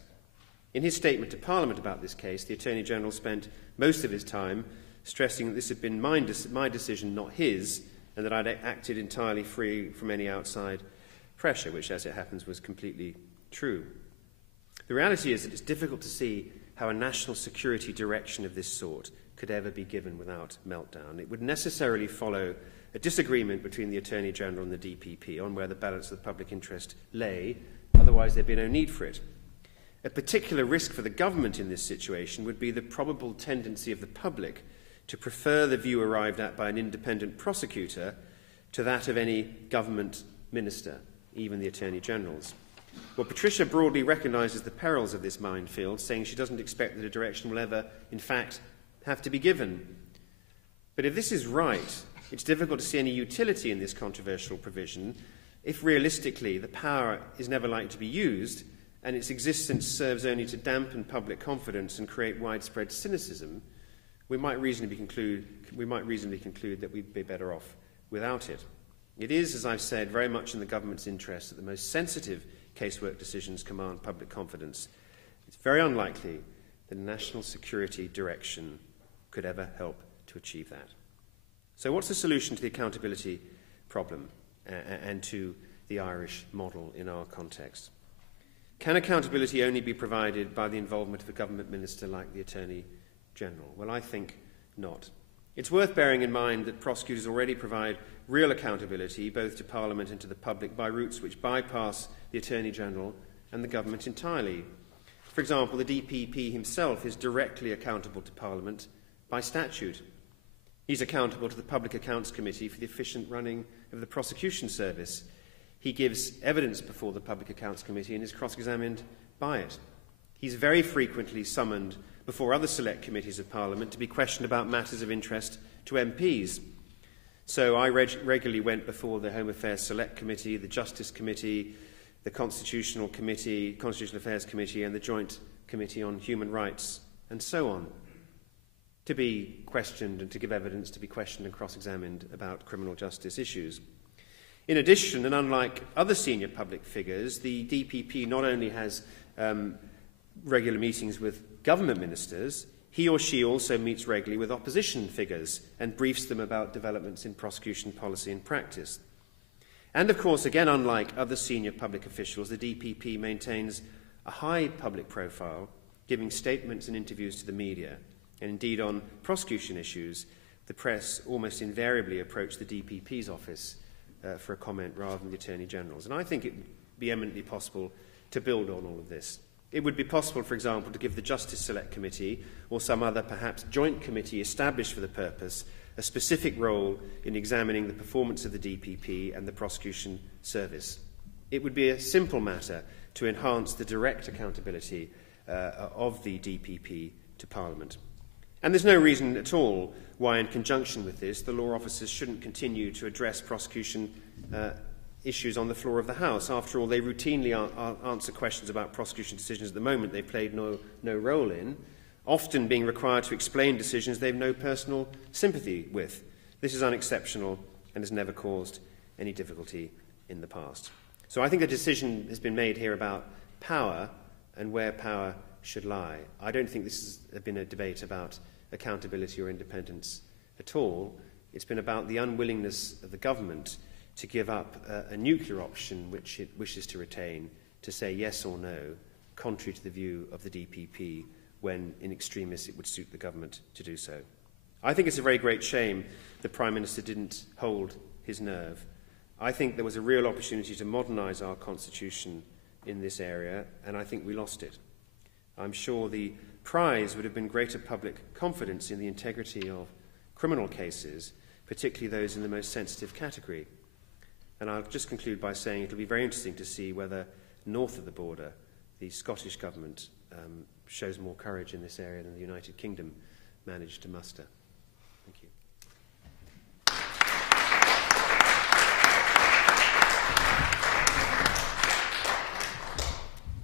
In his statement to Parliament about this case, the Attorney-General spent most of his time stressing that this had been my decision, not his, and that I'd acted entirely free from any outside pressure, which, as it happens, was completely true. The reality is that it's difficult to see how a national security direction of this sort could ever be given without meltdown. It would necessarily follow a disagreement between the Attorney-General and the DPP on where the balance of the public interest lay, otherwise there'd be no need for it. A particular risk for the government in this situation would be the probable tendency of the public to prefer the view arrived at by an independent prosecutor to that of any government minister, even the Attorney-General's. Well, Patricia broadly recognises the perils of this minefield, saying she doesn't expect that a direction will ever, in fact, have to be given. But if this is right, it's difficult to see any utility in this controversial provision if realistically the power is never likely to be used and its existence serves only to dampen public confidence and create widespread cynicism. We might reasonably conclude that we'd be better off without it. It is, as I've said, very much in the government's interest that the most sensitive casework decisions command public confidence. It's very unlikely that a national security direction could ever help to achieve that. So what's the solution to the accountability problem and to the Irish model in our context? Can accountability only be provided by the involvement of a government minister like the Attorney-General? Well, I think not. It's worth bearing in mind that prosecutors already provide real accountability both to Parliament and to the public by routes which bypass the Attorney-General and the government entirely. For example, the DPP himself is directly accountable to Parliament by statute. He's accountable to the Public Accounts Committee for the efficient running of the prosecution service. He gives evidence before the Public Accounts Committee and is cross-examined by it. He's very frequently summoned before other select committees of Parliament to be questioned about matters of interest to MPs. So I regularly went before the Home Affairs Select Committee, the Justice Committee, the Constitutional Affairs Committee and the Joint Committee on Human Rights, and so on, to be questioned and to give evidence, to be questioned and cross-examined about criminal justice issues. In addition, and unlike other senior public figures, the DPP not only has regular meetings with government ministers, he or she also meets regularly with opposition figures and briefs them about developments in prosecution policy and practice. And of course, again, unlike other senior public officials, the DPP maintains a high public profile, giving statements and interviews to the media. And indeed, on prosecution issues, the press almost invariably approach the DPP's office for a comment rather than the Attorney-General's. And I think it would be eminently possible to build on all of this. It would be possible, for example, to give the Justice Select Committee or some other, perhaps, joint committee established for the purpose a specific role in examining the performance of the DPP and the prosecution service. It would be a simple matter to enhance the direct accountability of the DPP to Parliament. And there's no reason at all why, in conjunction with this, the law officers shouldn't continue to address prosecution issues on the floor of the House. After all, they routinely answer questions about prosecution decisions at the moment they've played no role in, often being required to explain decisions they've no personal sympathy with. This is unexceptional and has never caused any difficulty in the past. So I think a decision has been made here about power and where power should lie. I don't think this has been a debate about accountability or independence at all. It's been about the unwillingness of the government to give up a nuclear option which it wishes to retain, to say yes or no, contrary to the view of the DPP, when in extremis it would suit the government to do so. I think it's a very great shame the Prime Minister didn't hold his nerve. I think there was a real opportunity to modernise our constitution in this area, and I think we lost it. I'm sure the prize would have been greater public confidence in the integrity of criminal cases, particularly those in the most sensitive category. And I'll just conclude by saying it'll be very interesting to see whether north of the border the Scottish government shows more courage in this area than the United Kingdom managed to muster. Thank you.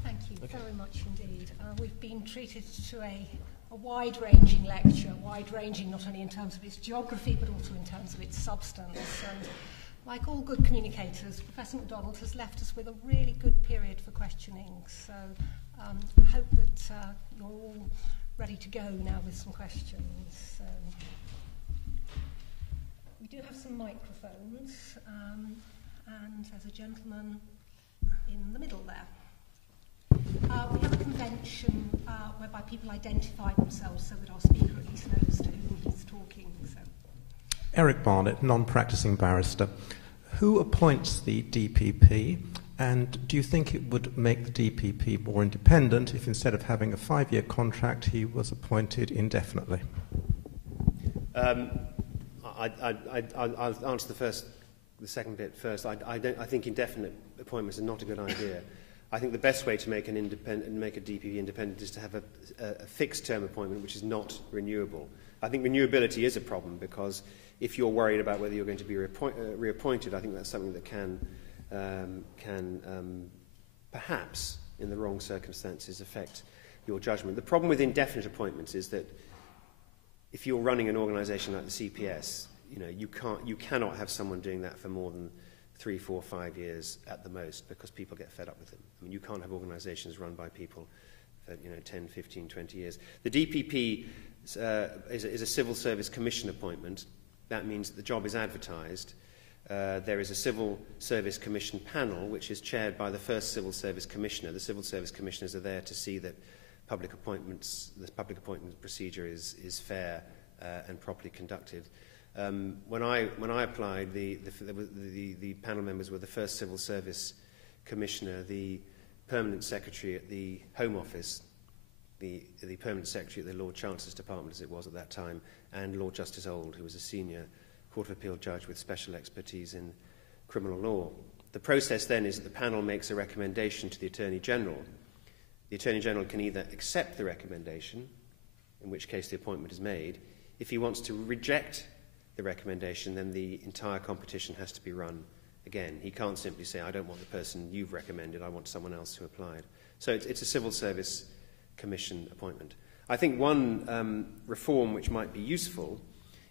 Thank you very much indeed. We've been treated to a wide-ranging lecture, wide-ranging not only in terms of its geography but also in terms of its substance. And Like all good communicators, Professor MacDonald has left us with a really good period for questioning. So I hope that you're all ready to go now with some questions. So we do have some microphones, and there's a gentleman in the middle there. We have a convention whereby people identify themselves so that our speaker at least knows to whom he's talking. So. Eric Barnett, non-practicing barrister. Who appoints the DPP, and do you think it would make the DPP more independent if instead of having a 5-year contract he was appointed indefinitely? I'll answer the second bit first. I think indefinite appointments are not a good idea. I think the best way to make a DPP independent is to have a fixed-term appointment which is not renewable. I think renewability is a problem because if you're worried about whether you're going to be reappointed, I think that's something that can perhaps, in the wrong circumstances, affect your judgment. The problem with indefinite appointments is that if you're running an organisation like the CPS, you cannot have someone doing that for more than 3, 4, 5 years at the most because people get fed up with them. I mean, you can't have organisations run by people for 10, 15, 20 years. The DPP is a civil service commission appointment. That means that the job is advertised. There is a civil service commission panel which is chaired by the first civil service commissioner. The civil service commissioners are there to see that the public appointment procedure is fair and properly conducted. When I applied, the panel members were the first civil service commissioner, the permanent secretary at the Home Office, the permanent secretary at the Lord Chancellor's Department, as it was at that time, and Lord Justice Old, who was a senior Court of Appeal judge with special expertise in criminal law. The process then is that the panel makes a recommendation to the Attorney General. The Attorney General can either accept the recommendation, in which case the appointment is made. If he wants to reject the recommendation, then the entire competition has to be run again. He can't simply say, I don't want the person you've recommended, I want someone else who applied. So it's a civil service commission appointment. I think one reform which might be useful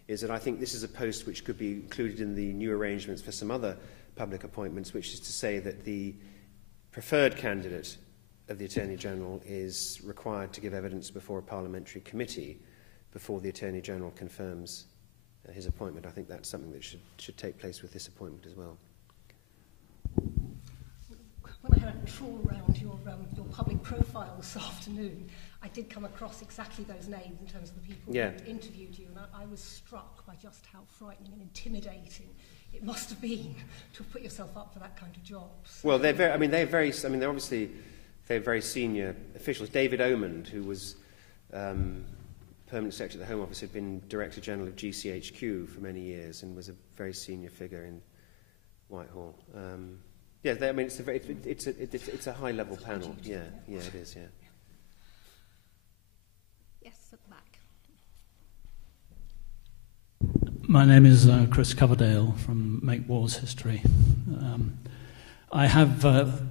is that I think this is a post which could be included in the new arrangements for some other public appointments, which is to say that the preferred candidate of the Attorney General is required to give evidence before a parliamentary committee before the Attorney General confirms his appointment. I think that's something that should take place with this appointment as well. When I had a trawl around your public profile this afternoon, I did come across exactly those names in terms of the people who interviewed you, and I was struck by just how frightening and intimidating it must have been to have put yourself up for that kind of job. So. Well, they're very senior officials. David Omand, who was permanent secretary at the Home Office, had been Director General of GCHQ for many years and was a very senior figure in Whitehall. It's a high-level panel. Yeah, it is. Yeah. Yes, at the back. My name is Chris Coverdale from Make Wars History. I have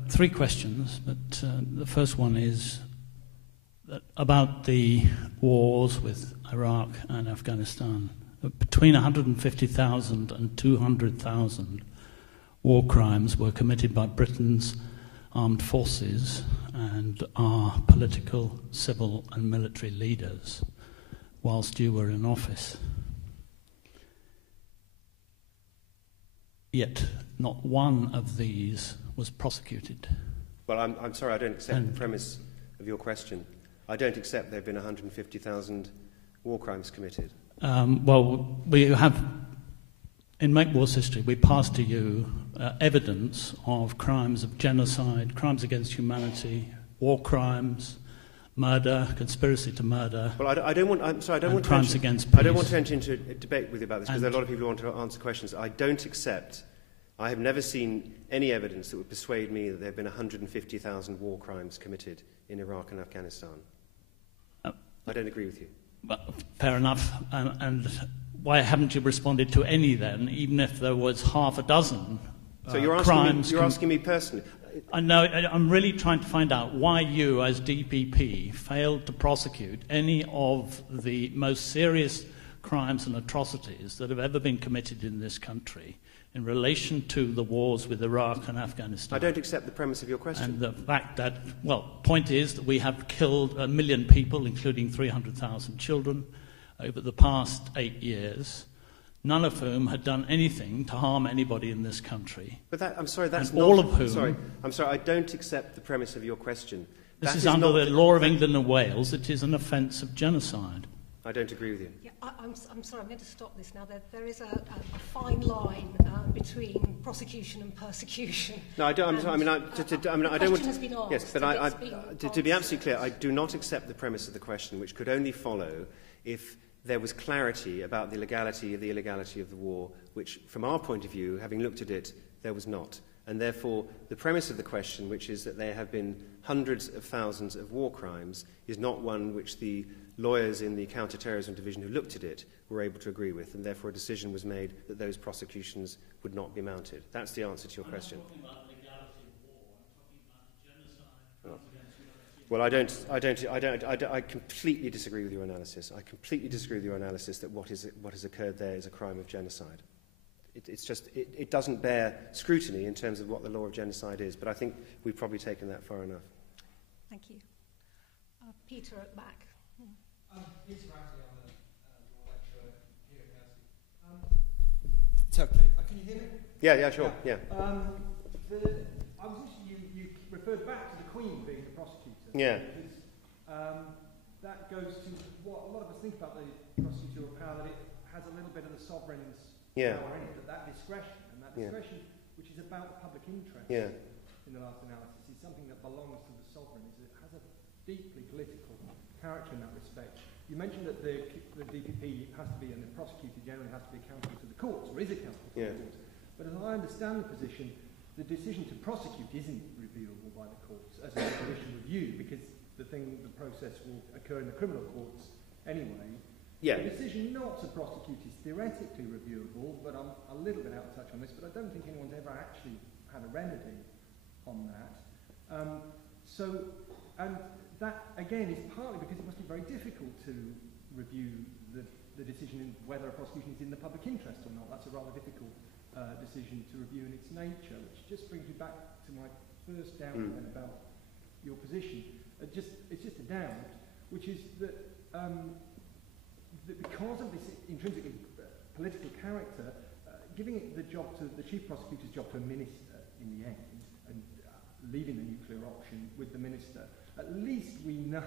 3 questions, but the first one is about the wars with Iraq and Afghanistan. Between 150,000 and 200,000 war crimes were committed by Britain's armed forces and our political, civil and military leaders whilst you were in office. Yet not one of these was prosecuted. Well, I'm sorry, I don't accept the premise of your question. I don't accept there have been 150,000 war crimes committed. Well, we have, in Make Wars History, we passed to you evidence of crimes of genocide, crimes against humanity, war crimes, murder, conspiracy to murder. Well, I don't want. I'm sorry. I don't want crimes against peace. I don't want to enter into a debate with you about this because there are a lot of people who want to answer questions. I don't accept. I have never seen any evidence that would persuade me that there have been 150,000 war crimes committed in Iraq and Afghanistan. I don't agree with you. Fair enough. And why haven't you responded to any then, even if there was half a dozen so you're asking me personally? No, I'm really trying to find out why you, as DPP, failed to prosecute any of the most serious crimes and atrocities that have ever been committed in this country in relation to the wars with Iraq and Afghanistan. I don't accept the premise of your question. And the fact that, well, point is that we have killed 1 million people, including 300,000 children, over the past 8 years, none of whom had done anything to harm anybody in this country. But that, I'm sorry, that's and not... all of whom... I'm sorry, I don't accept the premise of your question. This is under the law of England and Wales. It is an offence of genocide. I don't agree with you. Yeah, I'm sorry, I'm going to stop this now. There is a fine line between prosecution and persecution. No, I don't. I'm sorry. I don't want. Has been asked, yes, but to be absolutely clear, I do not accept the premise of the question, which could only follow if there was clarity about the legality of the illegality of the war, which, from our point of view, having looked at it, there was not. And therefore, the premise of the question, which is that there have been hundreds of thousands of war crimes, is not one which the lawyers in the counter-terrorism division who looked at it were able to agree with, and therefore a decision was made that those prosecutions would not be mounted. That's the answer to your question. I'm not talking about legality of war. I'm talking about genocide. Well, I completely disagree with your analysis. I completely disagree with your analysis that what has occurred there is a crime of genocide. It doesn't bear scrutiny in terms of what the law of genocide is, but I think we've probably taken that far enough. Thank you. Peter at the back. Peter Bradley, I'm a law lecturer here at university. It's okay. Can you hear me? Yeah, sure. Yeah. I was interested, you referred back to the Queen being the prosecutor. Yeah. Because that goes to what a lot of us think about the prosecutorial power, that it has a little bit of the sovereign's power in it, that discretion, which is about the public interest in the last analysis, is something that belongs to the sovereign. It has a deeply political character in that respect. You mentioned that the DPP has to be, and the prosecutor generally has to be accountable to the courts, or is accountable to the courts. But as I understand the position, the decision to prosecute isn't reviewable by the courts as a judicial review, because the process will occur in the criminal courts anyway. Yeah. The decision not to prosecute is theoretically reviewable, but I'm a little bit out of touch on this, but I don't think anyone's ever actually had a remedy on that. And that, again, is partly because it must be very difficult to review the decision in whether a prosecution is in the public interest or not. That's a rather difficult decision to review in its nature, which just brings me back to my first doubt then about your position. It's just a doubt, which is that, that because of this intrinsically political character, giving it the chief prosecutor's job to a minister in the end, and leaving the nuclear option with the minister, at least we know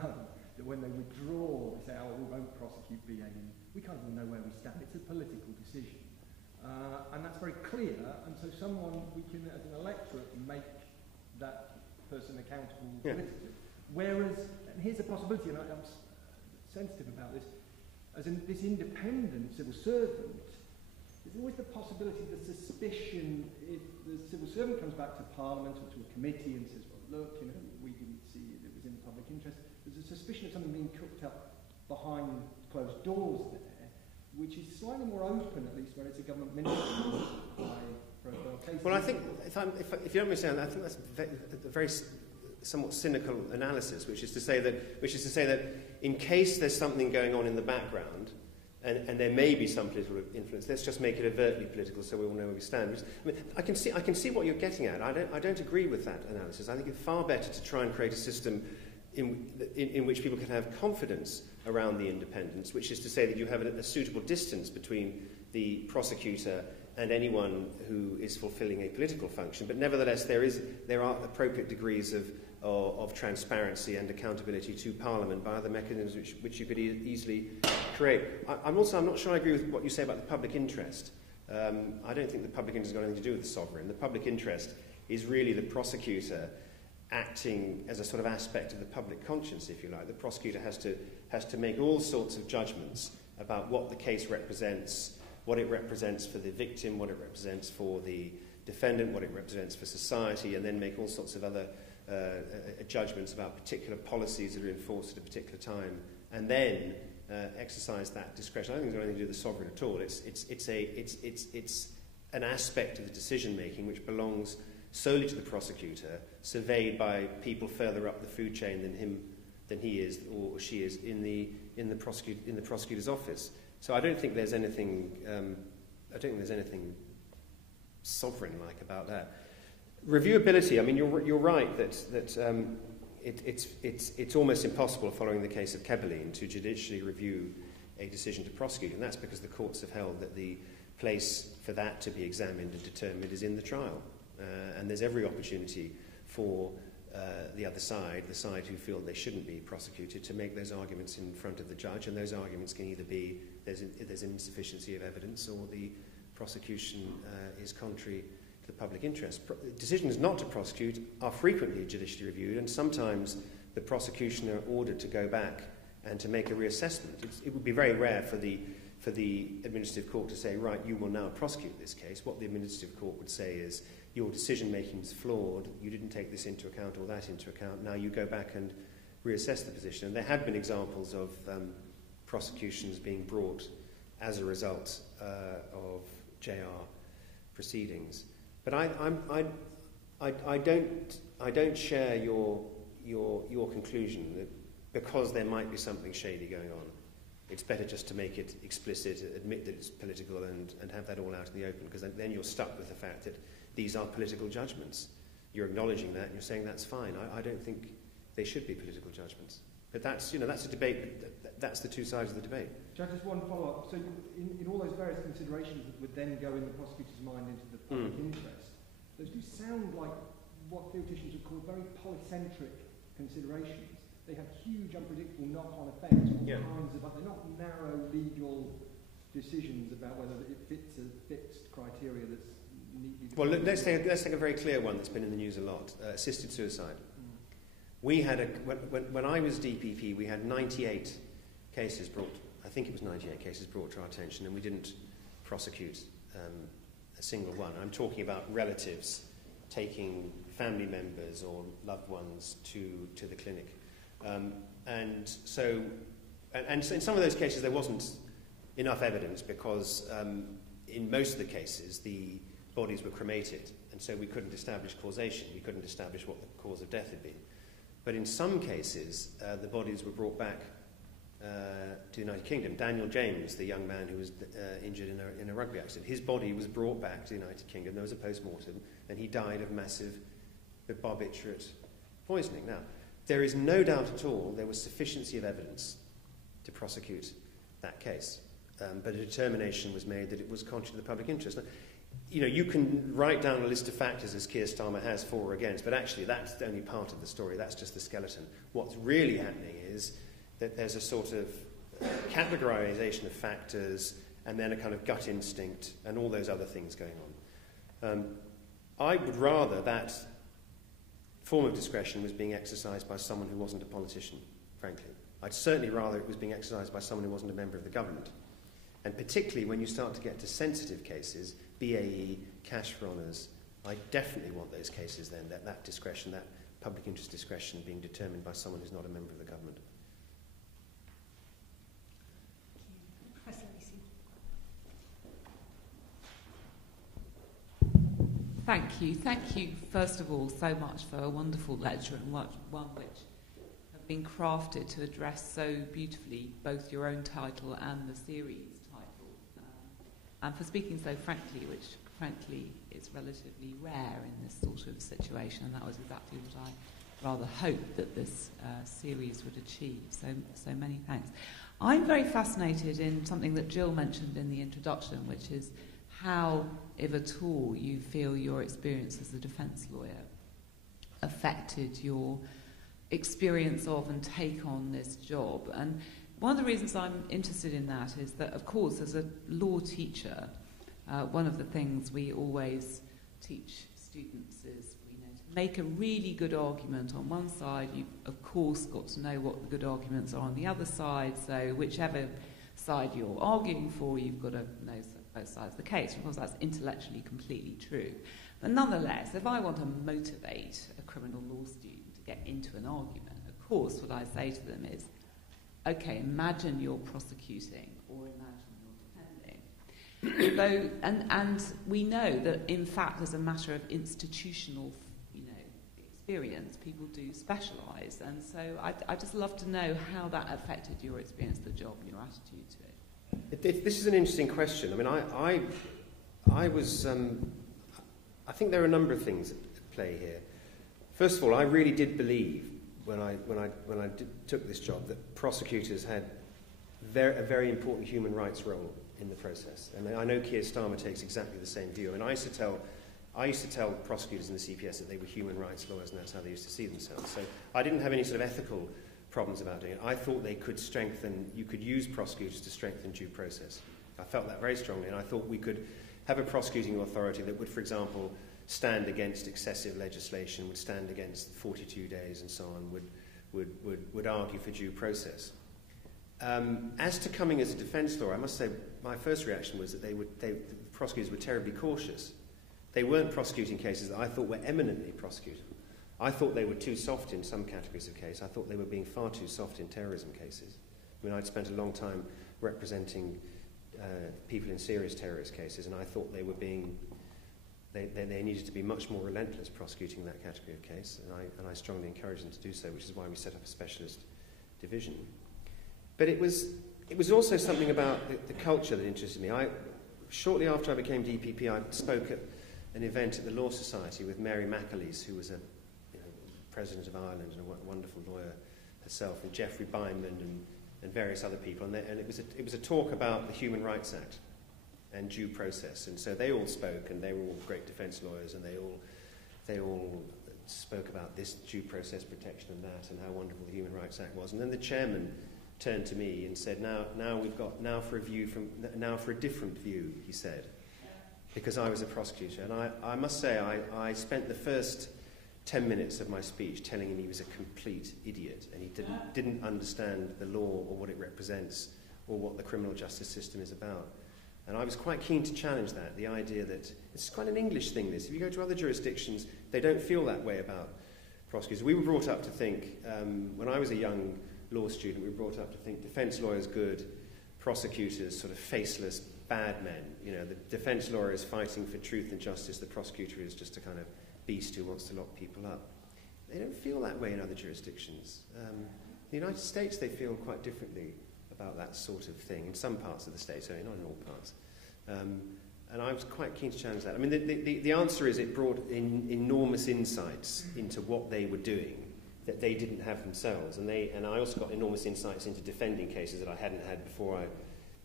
that when they withdraw, they say, we won't prosecute BAE, we kind of know where we stand. It's a political decision. And that's very clear, and so we can, as an electorate, make that person accountable politically. Whereas, and here's a possibility, and I'm sensitive about this, as in this independent civil servant, there's always the possibility, the suspicion, if the civil servant comes back to Parliament or to a committee and says, well, look, we didn't see it was in the public interest, there's a suspicion of something being cooked up behind closed doors there, which is slightly more open, at least, when it's a government minister by profile cases. Well, I think, if you don't understand, I think that's a very somewhat cynical analysis, which is to say that in case there's something going on in the background, and there may be some political influence, let's just make it overtly political so we all know where we stand. I can see what you're getting at. I don't agree with that analysis. I think it's far better to try and create a system in which people can have confidence around the independence, which is to say that you have a suitable distance between the prosecutor and anyone who is fulfilling a political function. But nevertheless, there are appropriate degrees of transparency and accountability to Parliament by other mechanisms which you could easily create. I'm not sure I agree with what you say about the public interest. I don't think the public interest has got anything to do with the sovereign. The public interest is really the prosecutor acting as a sort of aspect of the public conscience, if you like. The prosecutor has to make all sorts of judgments about what the case represents, what it represents for the victim, what it represents for the defendant, what it represents for society, and then make all sorts of other judgments about particular policies that are enforced at a particular time, and then exercise that discretion. I don't think there's anything to do with the sovereign at all. It's an aspect of the decision making which belongs solely to the prosecutor, surveyed by people further up the food chain than he is or she is in the prosecutor's office. So I don't think there's anything sovereign-like about that. Reviewability, I mean, you're right that it's almost impossible, following the case of Kebeline, to judicially review a decision to prosecute, and that's because the courts have held that the place for that to be examined and determined is in the trial. And there's every opportunity for the other side, the side who feel they shouldn't be prosecuted, to make those arguments in front of the judge, and those arguments can either be there's an insufficiency of evidence, or the prosecution is contrary to the public interest. Decisions not to prosecute are frequently judicially reviewed, and sometimes the prosecution are ordered to go back and to make a reassessment. It would be very rare for the administrative court to say, right, you will now prosecute this case. What the administrative court would say is, your decision-making is flawed, you didn't take this into account or that into account, now you go back and reassess the position. And there have been examples of prosecutions being brought as a result of JR proceedings. But I don't share your conclusion that because there might be something shady going on, it's better just to make it explicit, admit that it's political, and have that all out in the open, because then you're stuck with the fact that these are political judgments. You're acknowledging that, and you're saying that's fine. I don't think they should be political judgments. But that's a debate. That's the two sides of the debate. Jack, just one follow-up. So in all those various considerations that would then go in the prosecutor's mind into the public interest, those do sound like what theoreticians would call very polycentric considerations. They have huge, unpredictable knock-on effects on all kinds of... They're not narrow legal decisions about whether it fits a fixed criteria that's neatly... Well, let's take a very clear one that's been in the news a lot. Assisted suicide. We had when I was DPP, we had 98 cases brought... I think it was 98 cases brought to our attention, and we didn't prosecute a single one. I'm talking about relatives taking family members or loved ones to the clinic. And so in some of those cases there wasn't enough evidence, because in most of the cases the bodies were cremated, and so we couldn't establish causation. We couldn't establish what the cause of death had been. But in some cases the bodies were brought back to the United Kingdom. Daniel James, the young man who was injured in a rugby accident, his body was brought back to the United Kingdom. There was a post-mortem, and he died of massive barbiturate poisoning. Now, there is no doubt at all there was sufficiency of evidence to prosecute that case, but a determination was made that it was contrary to the public interest. Now, you can write down a list of factors, as Keir Starmer has, for or against, but actually that's only part of the story. That's just the skeleton. What's really happening is that there's a sort of categorization of factors, and then a kind of gut instinct, and all those other things going on. I would rather that form of discretion was being exercised by someone who wasn't a politician, frankly. I'd certainly rather it was being exercised by someone who wasn't a member of the government. And particularly when you start to get to sensitive cases, BAE, cash for honours, I definitely want those cases then, that discretion, that public interest discretion being determined by someone who's not a member of the government. Thank you. Thank you, first of all, so much for a wonderful lecture, and one which has been crafted to address so beautifully both your own title and the series title, and for speaking so frankly, which frankly is relatively rare in this sort of situation, and that was exactly what I rather hoped that this series would achieve. So many thanks. I'm very fascinated in something that Jill mentioned in the introduction, which is how, if at all, you feel your experience as a defence lawyer affected your experience of and take on this job. And one of the reasons I'm interested in that is that, of course, as a law teacher, one of the things we always teach students is, to make a really good argument on one side, you've, of course, got to know what the good arguments are on the other side, so whichever side you're arguing for, you've got to know both sides of the case. Of course, that's intellectually completely true. But nonetheless, if I want to motivate a criminal law student to get into an argument, of course, what I say to them is, okay, imagine you're prosecuting or imagine you're defending. And we know that, in fact, as a matter of institutional experience, people do specialise. And so I'd just love to know how that affected your experience of the job and your attitude to it. This is an interesting question. I mean, I was I think there are a number of things at play here. First of all, I really did believe when I took this job that prosecutors had a very important human rights role in the process. And I know Keir Starmer takes exactly the same view. And I used to tell prosecutors in the CPS that they were human rights lawyers, and that's how they used to see themselves. So I didn't have any sort of ethical problems about doing it. I thought you could use prosecutors to strengthen due process. I felt that very strongly, and I thought we could have a prosecuting authority that would, for example, stand against excessive legislation, would stand against 42 days and so on, would argue for due process. As to coming as a defence lawyer, I must say my first reaction was that the prosecutors were terribly cautious. They weren't prosecuting cases that I thought were eminently prosecutable. I thought they were too soft in some categories of case. I thought they were being far too soft in terrorism cases. I mean, I'd spent a long time representing people in serious terrorist cases, and I thought they were being... They needed to be much more relentless prosecuting that category of case, and I strongly encourage them to do so, which is why we set up a specialist division. But it was also something about the culture that interested me. Shortly after I became DPP, I spoke at an event at the Law Society with Mary McAleese, who was a president of Ireland and a wonderful lawyer herself, and Geoffrey Byman and various other people. And it was a talk about the Human Rights Act and due process. And so they all spoke, and they were all great defence lawyers, and they all spoke about this due process protection and that, and how wonderful the Human Rights Act was. And then the chairman turned to me and said, now for a different view, he said, because I was a prosecutor. And I must say, I spent the first 10 minutes of my speech telling him he was a complete idiot, and he didn't understand the law or what it represents or what the criminal justice system is about. And I was quite keen to challenge that, the idea that it's quite an English thing, this. If you go to other jurisdictions, they don't feel that way about prosecutors. We were brought up to think, when I was a young law student, we were brought up to think defence lawyers good, prosecutors sort of faceless bad men. You know, the defence lawyer is fighting for truth and justice, the prosecutor is just a kind of beast who wants to lock people up. They don't feel that way in other jurisdictions. In the United States, they feel quite differently about that sort of thing, in some parts of the state, certainly not in all parts. And I was quite keen to challenge that. I mean, the answer is it brought in enormous insights into what they were doing that they didn't have themselves. And I also got enormous insights into defending cases that I hadn't had before I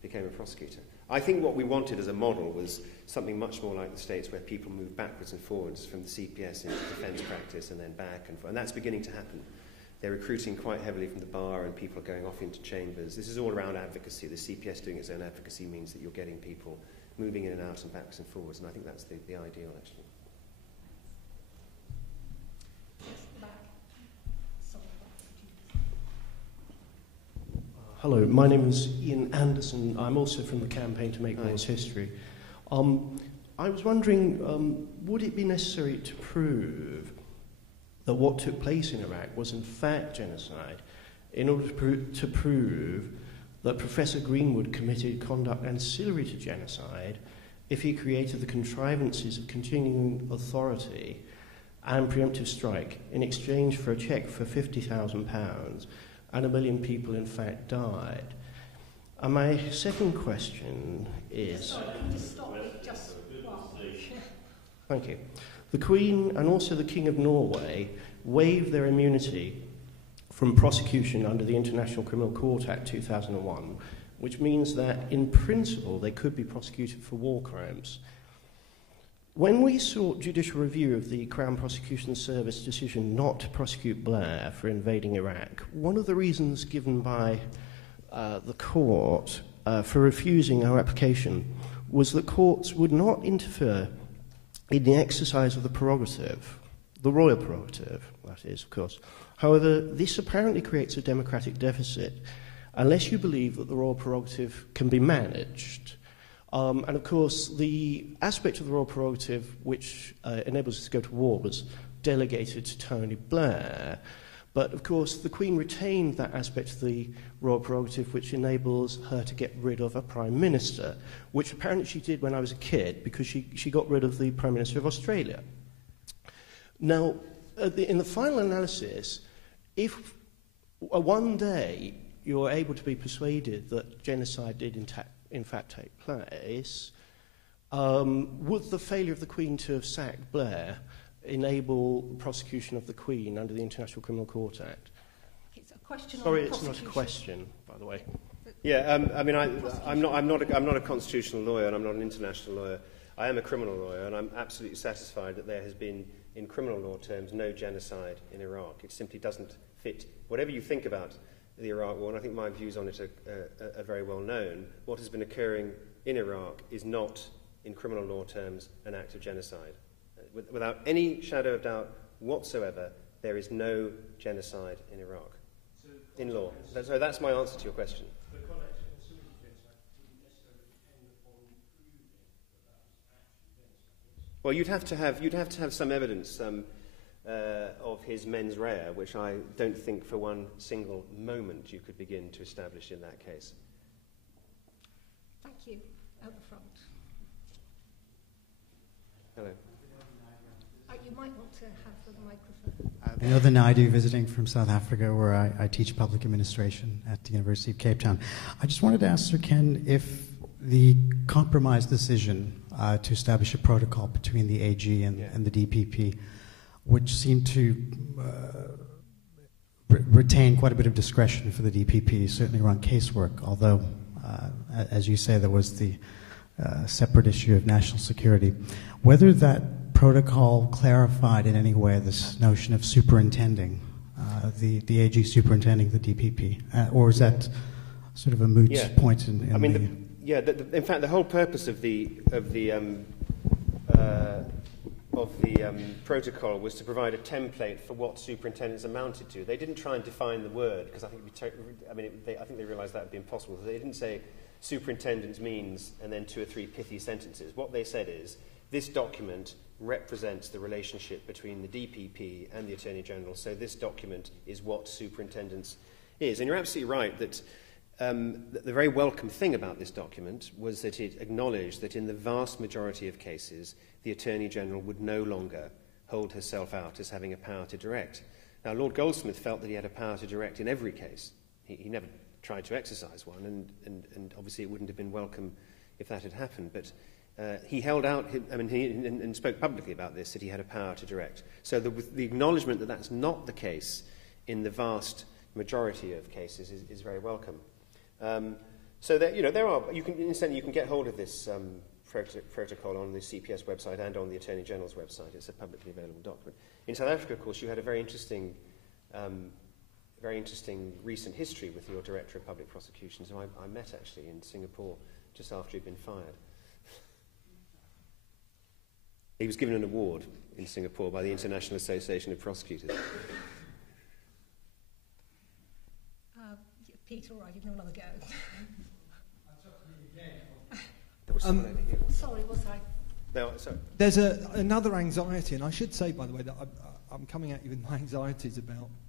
became a prosecutor. I think what we wanted as a model was something much more like the States, where people move backwards and forwards from the CPS into defence practice and then back and forth. And that's beginning to happen. They're recruiting quite heavily from the bar, and people are going off into chambers. This is all around advocacy. The CPS doing its own advocacy means that you're getting people moving in and out and backwards and forwards, and I think that's the ideal, actually. Hello, my name is Ian Anderson. I'm also from the Campaign to Make War's History. I was wondering, would it be necessary to prove that what took place in Iraq was in fact genocide in order to prove that Professor Greenwood committed conduct ancillary to genocide if he created the contrivances of continuing authority and preemptive strike in exchange for a cheque for £50,000 and 1 million people in fact died? And my second question is... Sorry, just stop it, just one. Thank you. The Queen and also the King of Norway waived their immunity from prosecution under the International Criminal Court Act 2001, which means that, in principle, they could be prosecuted for war crimes. When we sought judicial review of the Crown Prosecution Service decision not to prosecute Blair for invading Iraq, one of the reasons given by the court for refusing our application was that courts would not interfere in the exercise of the prerogative, the royal prerogative, that is, of course. However, this apparently creates a democratic deficit unless you believe that the royal prerogative can be managed. And of course, the aspect of the royal prerogative which enables us to go to war was delegated to Tony Blair. But of course, the Queen retained that aspect of the royal prerogative which enables her to get rid of a Prime Minister, which apparently she did when I was a kid because she got rid of the Prime Minister of Australia. Now, in the final analysis, if one day you're able to be persuaded that genocide did in fact take place, would the failure of the Queen to have sacked Blair enable prosecution of the Queen under the International Criminal Court Act? It's a question. Sorry, it's not a question, by the way. Yeah, I mean, I'm not a constitutional lawyer and I'm not an international lawyer. I am a criminal lawyer, and I'm absolutely satisfied that there has been, in criminal law terms, no genocide in Iraq. It simply doesn't fit. Whatever you think about the Iraq War, and I think my views on it are very well known, what has been occurring in Iraq is not, in criminal law terms, an act of genocide. Without any shadow of doubt whatsoever, there is no genocide in Iraq, in law. So that's my answer to your question. Well, you'd have to have some evidence of his mens rea, which I don't think for one single moment you could begin to establish in that case. Thank you. At the front. Hello. You might want to have the microphone. Another Naidu visiting from South Africa, where I teach public administration at the University of Cape Town. I just wanted to ask Sir Ken if the compromise decision to establish a protocol between the AG and the DPP, which seemed to retain quite a bit of discretion for the DPP, certainly around casework, although, as you say, there was the separate issue of national security. Whether that protocol clarified in any way this notion of superintending, the AG superintending the DPP, or is that sort of a moot point in I mean, in fact, the whole purpose of the protocol was to provide a template for what superintendents amounted to. They didn't try and define the word, because I think I think they realised that would be impossible. They didn't say superintendents means and then 2 or 3 pithy sentences. What they said is this document represents the relationship between the DPP and the Attorney General, so this document is what superintendents is. And you're absolutely right that the very welcome thing about this document was that it acknowledged that in the vast majority of cases, the Attorney General would no longer hold herself out as having a power to direct. Now, Lord Goldsmith felt that he had a power to direct in every case. He never tried to exercise one, and obviously it wouldn't have been welcome if that had happened. But he held out, and spoke publicly about this, that he had a power to direct. So the acknowledgement that that's not the case in the vast majority of cases is very welcome. So that, there are, you can get hold of this protocol on the CPS website and on the Attorney General's website. It's a publicly available document. In South Africa, of course, you had a very interesting recent history with your Director of Public Prosecutions, who I met actually in Singapore just after he'd been fired. He was given an award in Singapore by the International Association of Prosecutors. Peter, all right, you can have another go. There was someone over here. Sorry, was I? No, sorry. There's another anxiety, and I should say, by the way, that I'm coming at you with my anxieties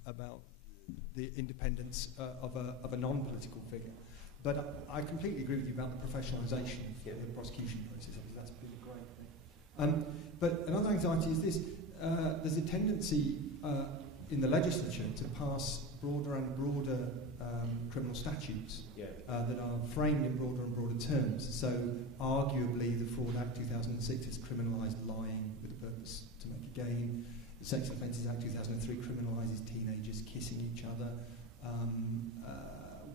about the independence of a non-political figure. But I completely agree with you about the professionalisation of the prosecution process. That's been a great thing. But another anxiety is this. There's a tendency in the legislature to pass broader and broader criminal statutes that are framed in broader and broader terms. So arguably the Fraud Act 2006 has criminalised lying with a purpose to make a gain. The Sex Offences Act 2003 criminalises teenagers kissing each other.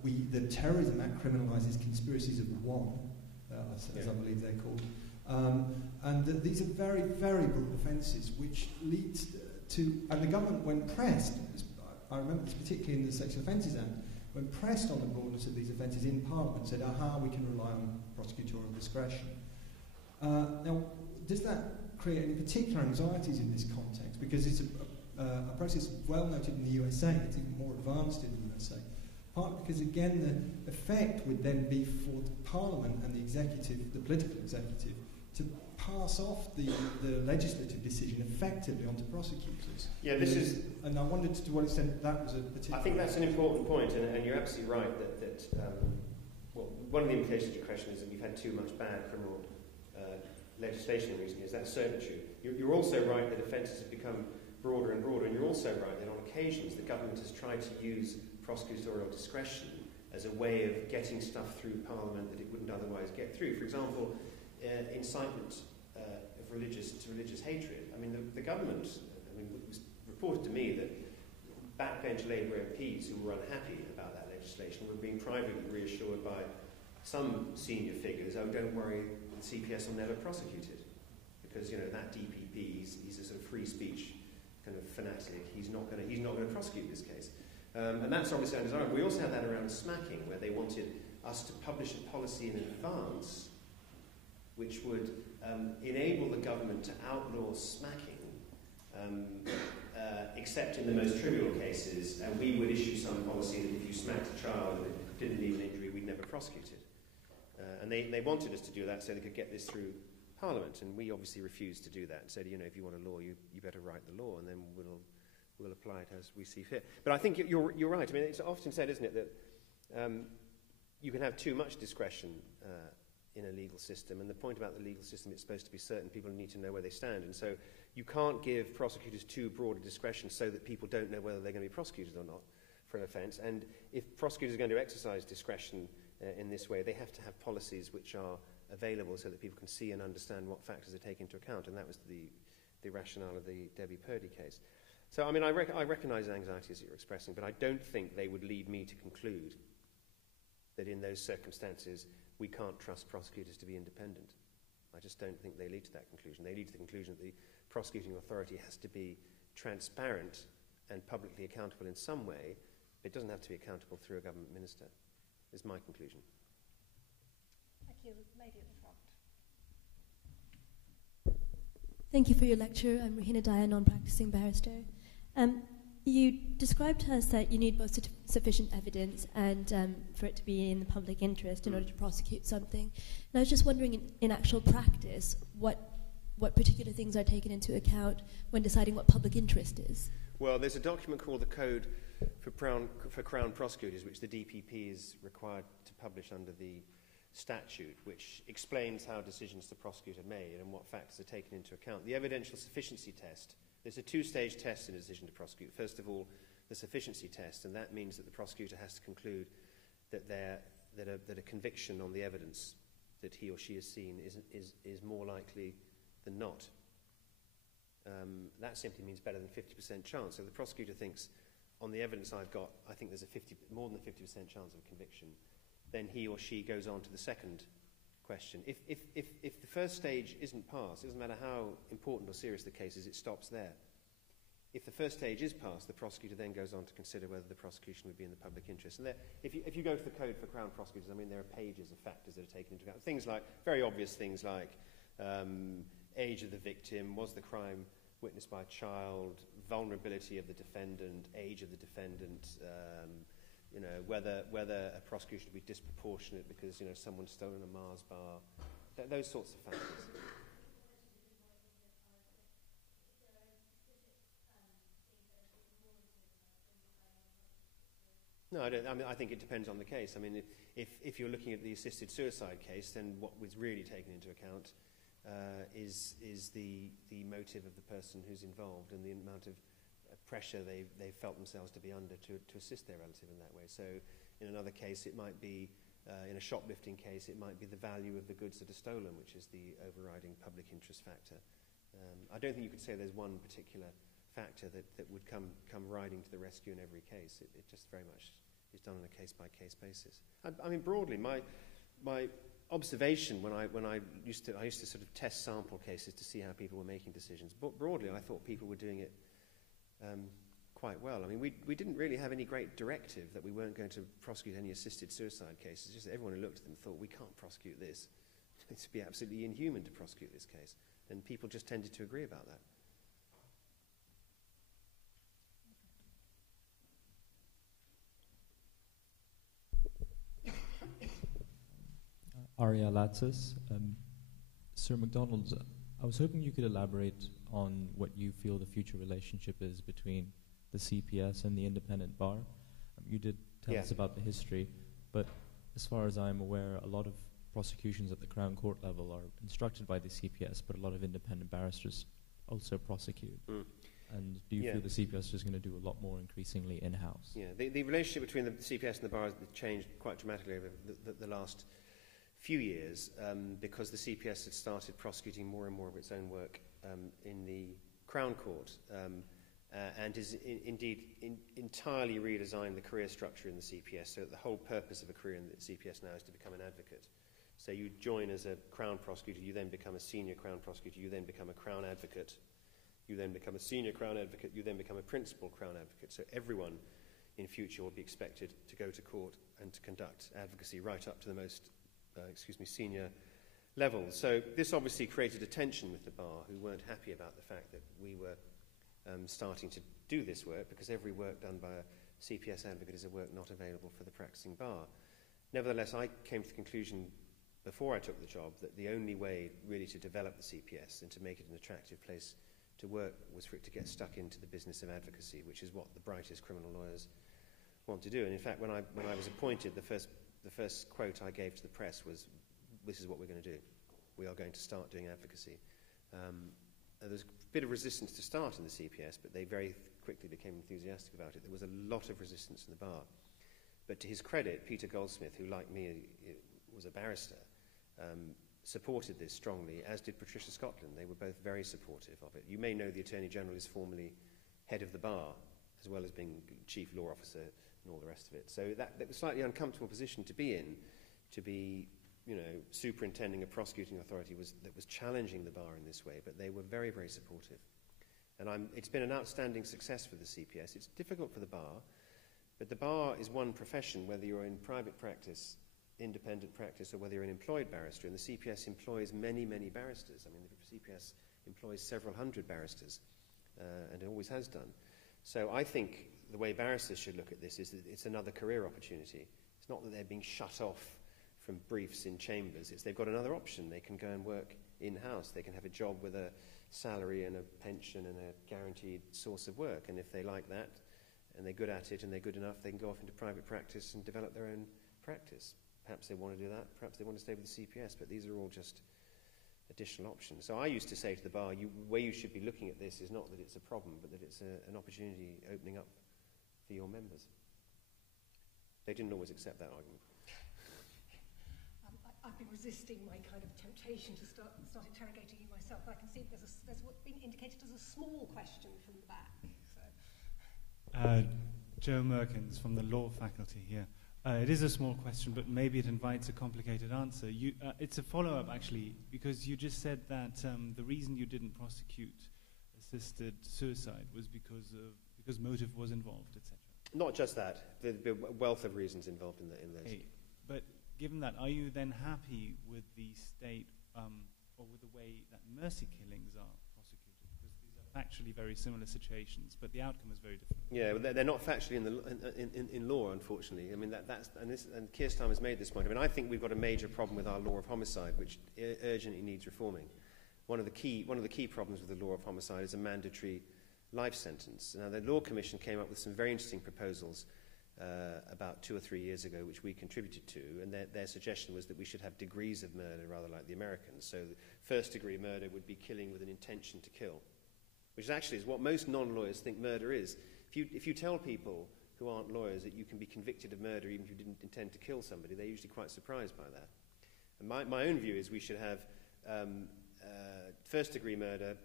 The Terrorism Act criminalises conspiracies of one, as I believe they're called. And these are very, very broad offences which leads to, and the government, when pressed, I remember this particularly in the Sexual Offences Act, when pressed on the broadness of these offences in Parliament, said, we can rely on prosecutorial discretion. Now, does that create any particular anxieties in this context? Because it's a process well noted in the USA, it's even more advanced in the USA. Partly because, again, the effect would then be for Parliament and the executive, the political executive, to pass off the legislative decision effectively onto prosecutors. Yeah, and I wondered to what extent that was a particular... I think that's an important point, and you're absolutely right that one of the implications of your question is that we've had too much bad criminal legislation in recent years. That's certainly true. You're also right that offences have become broader and broader, and you're also right that on occasions the government has tried to use prosecutorial discretion as a way of getting stuff through Parliament that it wouldn't otherwise get through. For example, incitement of religious hatred. I mean, the government, it was reported to me that backbench Labour MPs who were unhappy about that legislation were being privately reassured by some senior figures, oh, don't worry, the CPS will never prosecute it. Because, that DPP, he's a sort of free speech kind of fanatic. He's not going to prosecute this case. And that's obviously undesirable. We also had that around smacking, where they wanted us to publish a policy in advance which would enable the government to outlaw smacking, except in the most trivial cases, and we would issue some policy that if you smacked a child and it didn't leave an injury, we'd never prosecute it. And they wanted us to do that so they could get this through Parliament, and we obviously refused to do that and said, if you want a law, you better write the law, and then we'll apply it as we see fit. But I think you're right. I mean, it's often said, isn't it, that you can have too much discretion in a legal system, and the point about the legal system, it's supposed to be certain people need to know where they stand, and so you can't give prosecutors too broad a discretion so that people don't know whether they're going to be prosecuted or not for an offence. And if prosecutors are going to exercise discretion in this way, they have to have policies which are available so that people can see and understand what factors are taken into account, and that was the rationale of the Debbie Purdy case. So, I mean, I recognise the anxieties that you're expressing, but I don't think they would lead me to conclude that in those circumstances we can't trust prosecutors to be independent. I just don't think they lead to that conclusion. They lead to the conclusion that the prosecuting authority has to be transparent and publicly accountable in some way, but it doesn't have to be accountable through a government minister, is my conclusion. Thank you. Lady at the front. Thank you for your lecture. I'm Rahina Daya, non-practicing barrister. You described to us that you need both sufficient evidence and for it to be in the public interest in order to prosecute something. And I was just wondering, in actual practice, what particular things are taken into account when deciding what public interest is? Well, there's a document called the Code for Crown Prosecutors, which the DPP is required to publish under the statute, which explains how decisions to prosecute are made and what factors are taken into account. The evidential sufficiency test, there's a two-stage test in a decision to prosecute. First of all, the sufficiency test, and that means that the prosecutor has to conclude that a conviction on the evidence that he or she has seen is more likely than not. That simply means better than 50% chance. So the prosecutor thinks, on the evidence I've got, I think there's more than a 50% chance of conviction. Then he or she goes on to the second question. If the first stage isn't passed, it doesn't matter how important or serious the case is, it stops there. If the first stage is passed, the prosecutor then goes on to consider whether the prosecution would be in the public interest. And if you go to the Code for Crown Prosecutors, I mean, there are pages of factors that are taken into account. Things like, very obvious things like age of the victim, was the crime witnessed by a child, vulnerability of the defendant, age of the defendant, whether a prosecution would be disproportionate because, someone's stolen a Mars bar, those sorts of factors. No, I don't. I mean, I think it depends on the case. I mean, if you're looking at the assisted suicide case, then what was really taken into account is the motive of the person who's involved and the amount of pressure they felt themselves to be under to assist their relative in that way. So in another case, it might be, in a shoplifting case, it might be the value of the goods that are stolen, which is the overriding public interest factor. I don't think you could say there's one particular factor that would come riding to the rescue in every case. It just very much is done on a case-by-case basis. I mean, broadly, my observation when I used to sort of test sample cases to see how people were making decisions. But broadly, I thought people were doing it quite well. I mean, we didn't really have any great directive that we weren't going to prosecute any assisted suicide cases. Just that everyone who looked at them thought, we can't prosecute this. It's be absolutely inhuman to prosecute this case. And people just tended to agree about that. Aria Latsis. Sir MacDonald, I was hoping you could elaborate on what you feel the future relationship is between the CPS and the independent bar. You did tell us about the history, but as far as I'm aware, a lot of prosecutions at the Crown Court level are instructed by the CPS, but a lot of independent barristers also prosecute. And do you feel the CPS is going to do a lot more increasingly in-house? Yeah, the relationship between the CPS and the bar has changed quite dramatically over the last few years because the CPS had started prosecuting more and more of its own work in the Crown Court and has indeed entirely redesigned the career structure in the CPS, so that the whole purpose of a career in the CPS now is to become an advocate. So you join as a Crown prosecutor, you then become a senior Crown prosecutor, you then become a Crown advocate, you then become a senior Crown advocate, you then become a principal Crown advocate. So everyone in future will be expected to go to court and to conduct advocacy right up to the most senior levels. So this obviously created a tension with the bar, who weren't happy about the fact that we were starting to do this work, because every work done by a CPS advocate is a work not available for the practicing bar. Nevertheless, I came to the conclusion before I took the job that the only way really to develop the CPS and to make it an attractive place to work was for it to get stuck into the business of advocacy, which is what the brightest criminal lawyers want to do. And in fact, when I was appointed, the first quote I gave to the press was, "This is what we're going to do. We are going to start doing advocacy." There's a bit of resistance to start in the CPS, but they very quickly became enthusiastic about it. There was a lot of resistance in the bar. But to his credit, Peter Goldsmith, who like me was a barrister, supported this strongly, as did Patricia Scotland. They were both very supportive of it. You may know the Attorney General is formally head of the bar, as well as being chief law officer and all the rest of it. So that was a slightly uncomfortable position to be in, to be, superintending a prosecuting authority that was challenging the bar in this way, but they were very, very supportive. And it's been an outstanding success for the CPS. It's difficult for the bar, but the bar is one profession, whether you're in private practice, independent practice, or whether you're an employed barrister, and the CPS employs many, many barristers. I mean, the CPS employs several hundred barristers, and it always has done. So I think the way barristers should look at this is that it's another career opportunity. It's not that they're being shut off from briefs in chambers. It's they've got another option. They can go and work in-house. They can have a job with a salary and a pension and a guaranteed source of work. And if they like that, and they're good at it, and they're good enough, they can go off into private practice and develop their own practice. Perhaps they want to do that. Perhaps they want to stay with the CPS. But these are all just additional options. So I used to say to the bar, the way you should be looking at this is not that it's a problem, but that it's an opportunity opening up for your members. They didn't always accept that argument. I've been resisting my kind of temptation to start interrogating you myself. I can see there's what's been indicated as a small question from the back. So. Joe Merkins from the law faculty here. It is a small question, but maybe it invites a complicated answer. It's a follow-up, actually, because you just said that the reason you didn't prosecute assisted suicide was because motive was involved, etc. Not just that. There'd be a wealth of reasons involved in those. Okay. But given that, are you then happy with the state or with the way that mercy killings are prosecuted? Because these are factually very similar situations, but the outcome is very different. Yeah, well, they're not factually in law, unfortunately. I mean, and Keir Starmer has made this point. I mean, I think we've got a major problem with our law of homicide, which urgently needs reforming. One of the key problems with the law of homicide is a mandatory life sentence. Now, the Law Commission came up with some very interesting proposals about 2 or 3 years ago, which we contributed to, and their suggestion was that we should have degrees of murder, rather like the Americans. So first-degree murder would be killing with an intention to kill, which actually is what most non-lawyers think murder is. If you tell people who aren't lawyers that you can be convicted of murder even if you didn't intend to kill somebody, they're usually quite surprised by that. And my own view is we should have first-degree murder,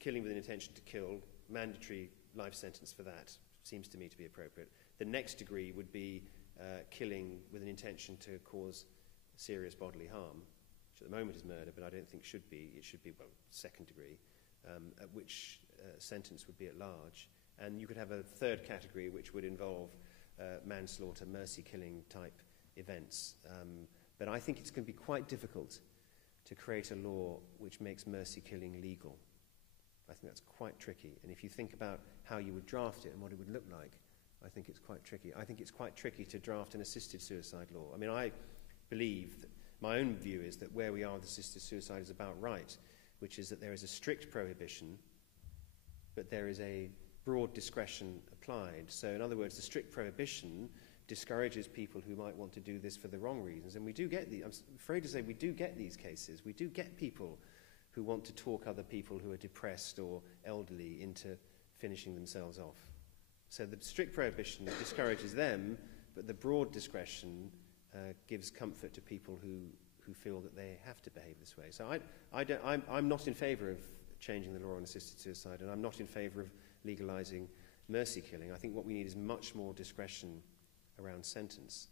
killing with an intention to kill, mandatory life sentence for that. Seems to me to be appropriate. The next degree would be killing with an intention to cause serious bodily harm, which at the moment is murder, but I don't think should be. It should be, second degree, at which sentence would be at large. And you could have a third category, which would involve manslaughter, mercy-killing type events. But I think it's going to be quite difficult to create a law which makes mercy-killing legal. I think that's quite tricky. And if you think about how you would draft it and what it would look like, I think it's quite tricky. I think it's quite tricky to draft an assisted suicide law. I mean, I believe that my own view is that where we are with assisted suicide is about right, which is that there is a strict prohibition, but there is a broad discretion applied. So, in other words, the strict prohibition discourages people who might want to do this for the wrong reasons. And we do get I'm afraid to say we do get these cases. We do get people who want to talk other people who are depressed or elderly into finishing themselves off. So the strict prohibition discourages them, but the broad discretion gives comfort to people who who feel that they have to behave this way. So I'm not in favour of changing the law on assisted suicide, and I'm not in favour of legalising mercy killing. I think what we need is much more discretion around sentence.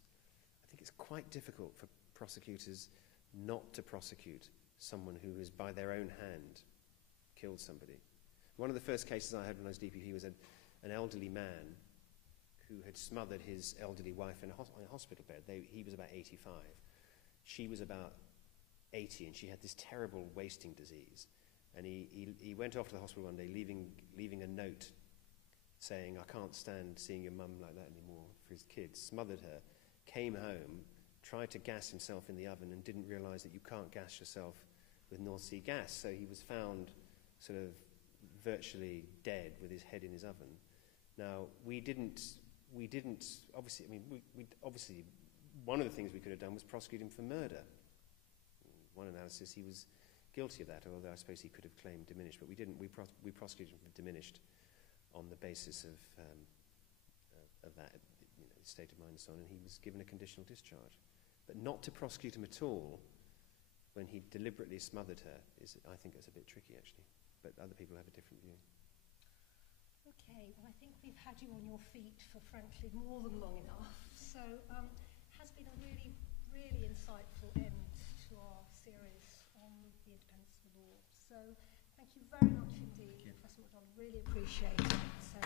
I think it's quite difficult for prosecutors not to prosecute someone who has, by their own hand, killed somebody. One of the first cases I had when I was DPP was an elderly man who had smothered his elderly wife in a hospital bed. He was about 85. She was about 80, and she had this terrible wasting disease. And he went off to the hospital one day, leaving a note saying, "I can't stand seeing your mum like that anymore," for his kids, smothered her, came home, tried to gas himself in the oven, and didn't realise that you can't gas yourself with North Sea gas. So he was found sort of virtually dead with his head in his oven. Now, we didn't obviously, I mean, we obviously, one of the things we could have done was prosecute him for murder. One analysis, he was guilty of that, although I suppose he could have claimed diminished, but we didn't. We prosecuted him for diminished on the basis of that, his state of mind and so on, and he was given a conditional discharge. But not to prosecute him at all when he deliberately smothered her I think it's a bit tricky, actually. But other people have a different view. Okay, well, I think we've had you on your feet for, frankly, more than long enough. So has been a really, really insightful end to our series on the independence of the law. So thank you very much indeed, Professor MacDonald. Really appreciate it. So,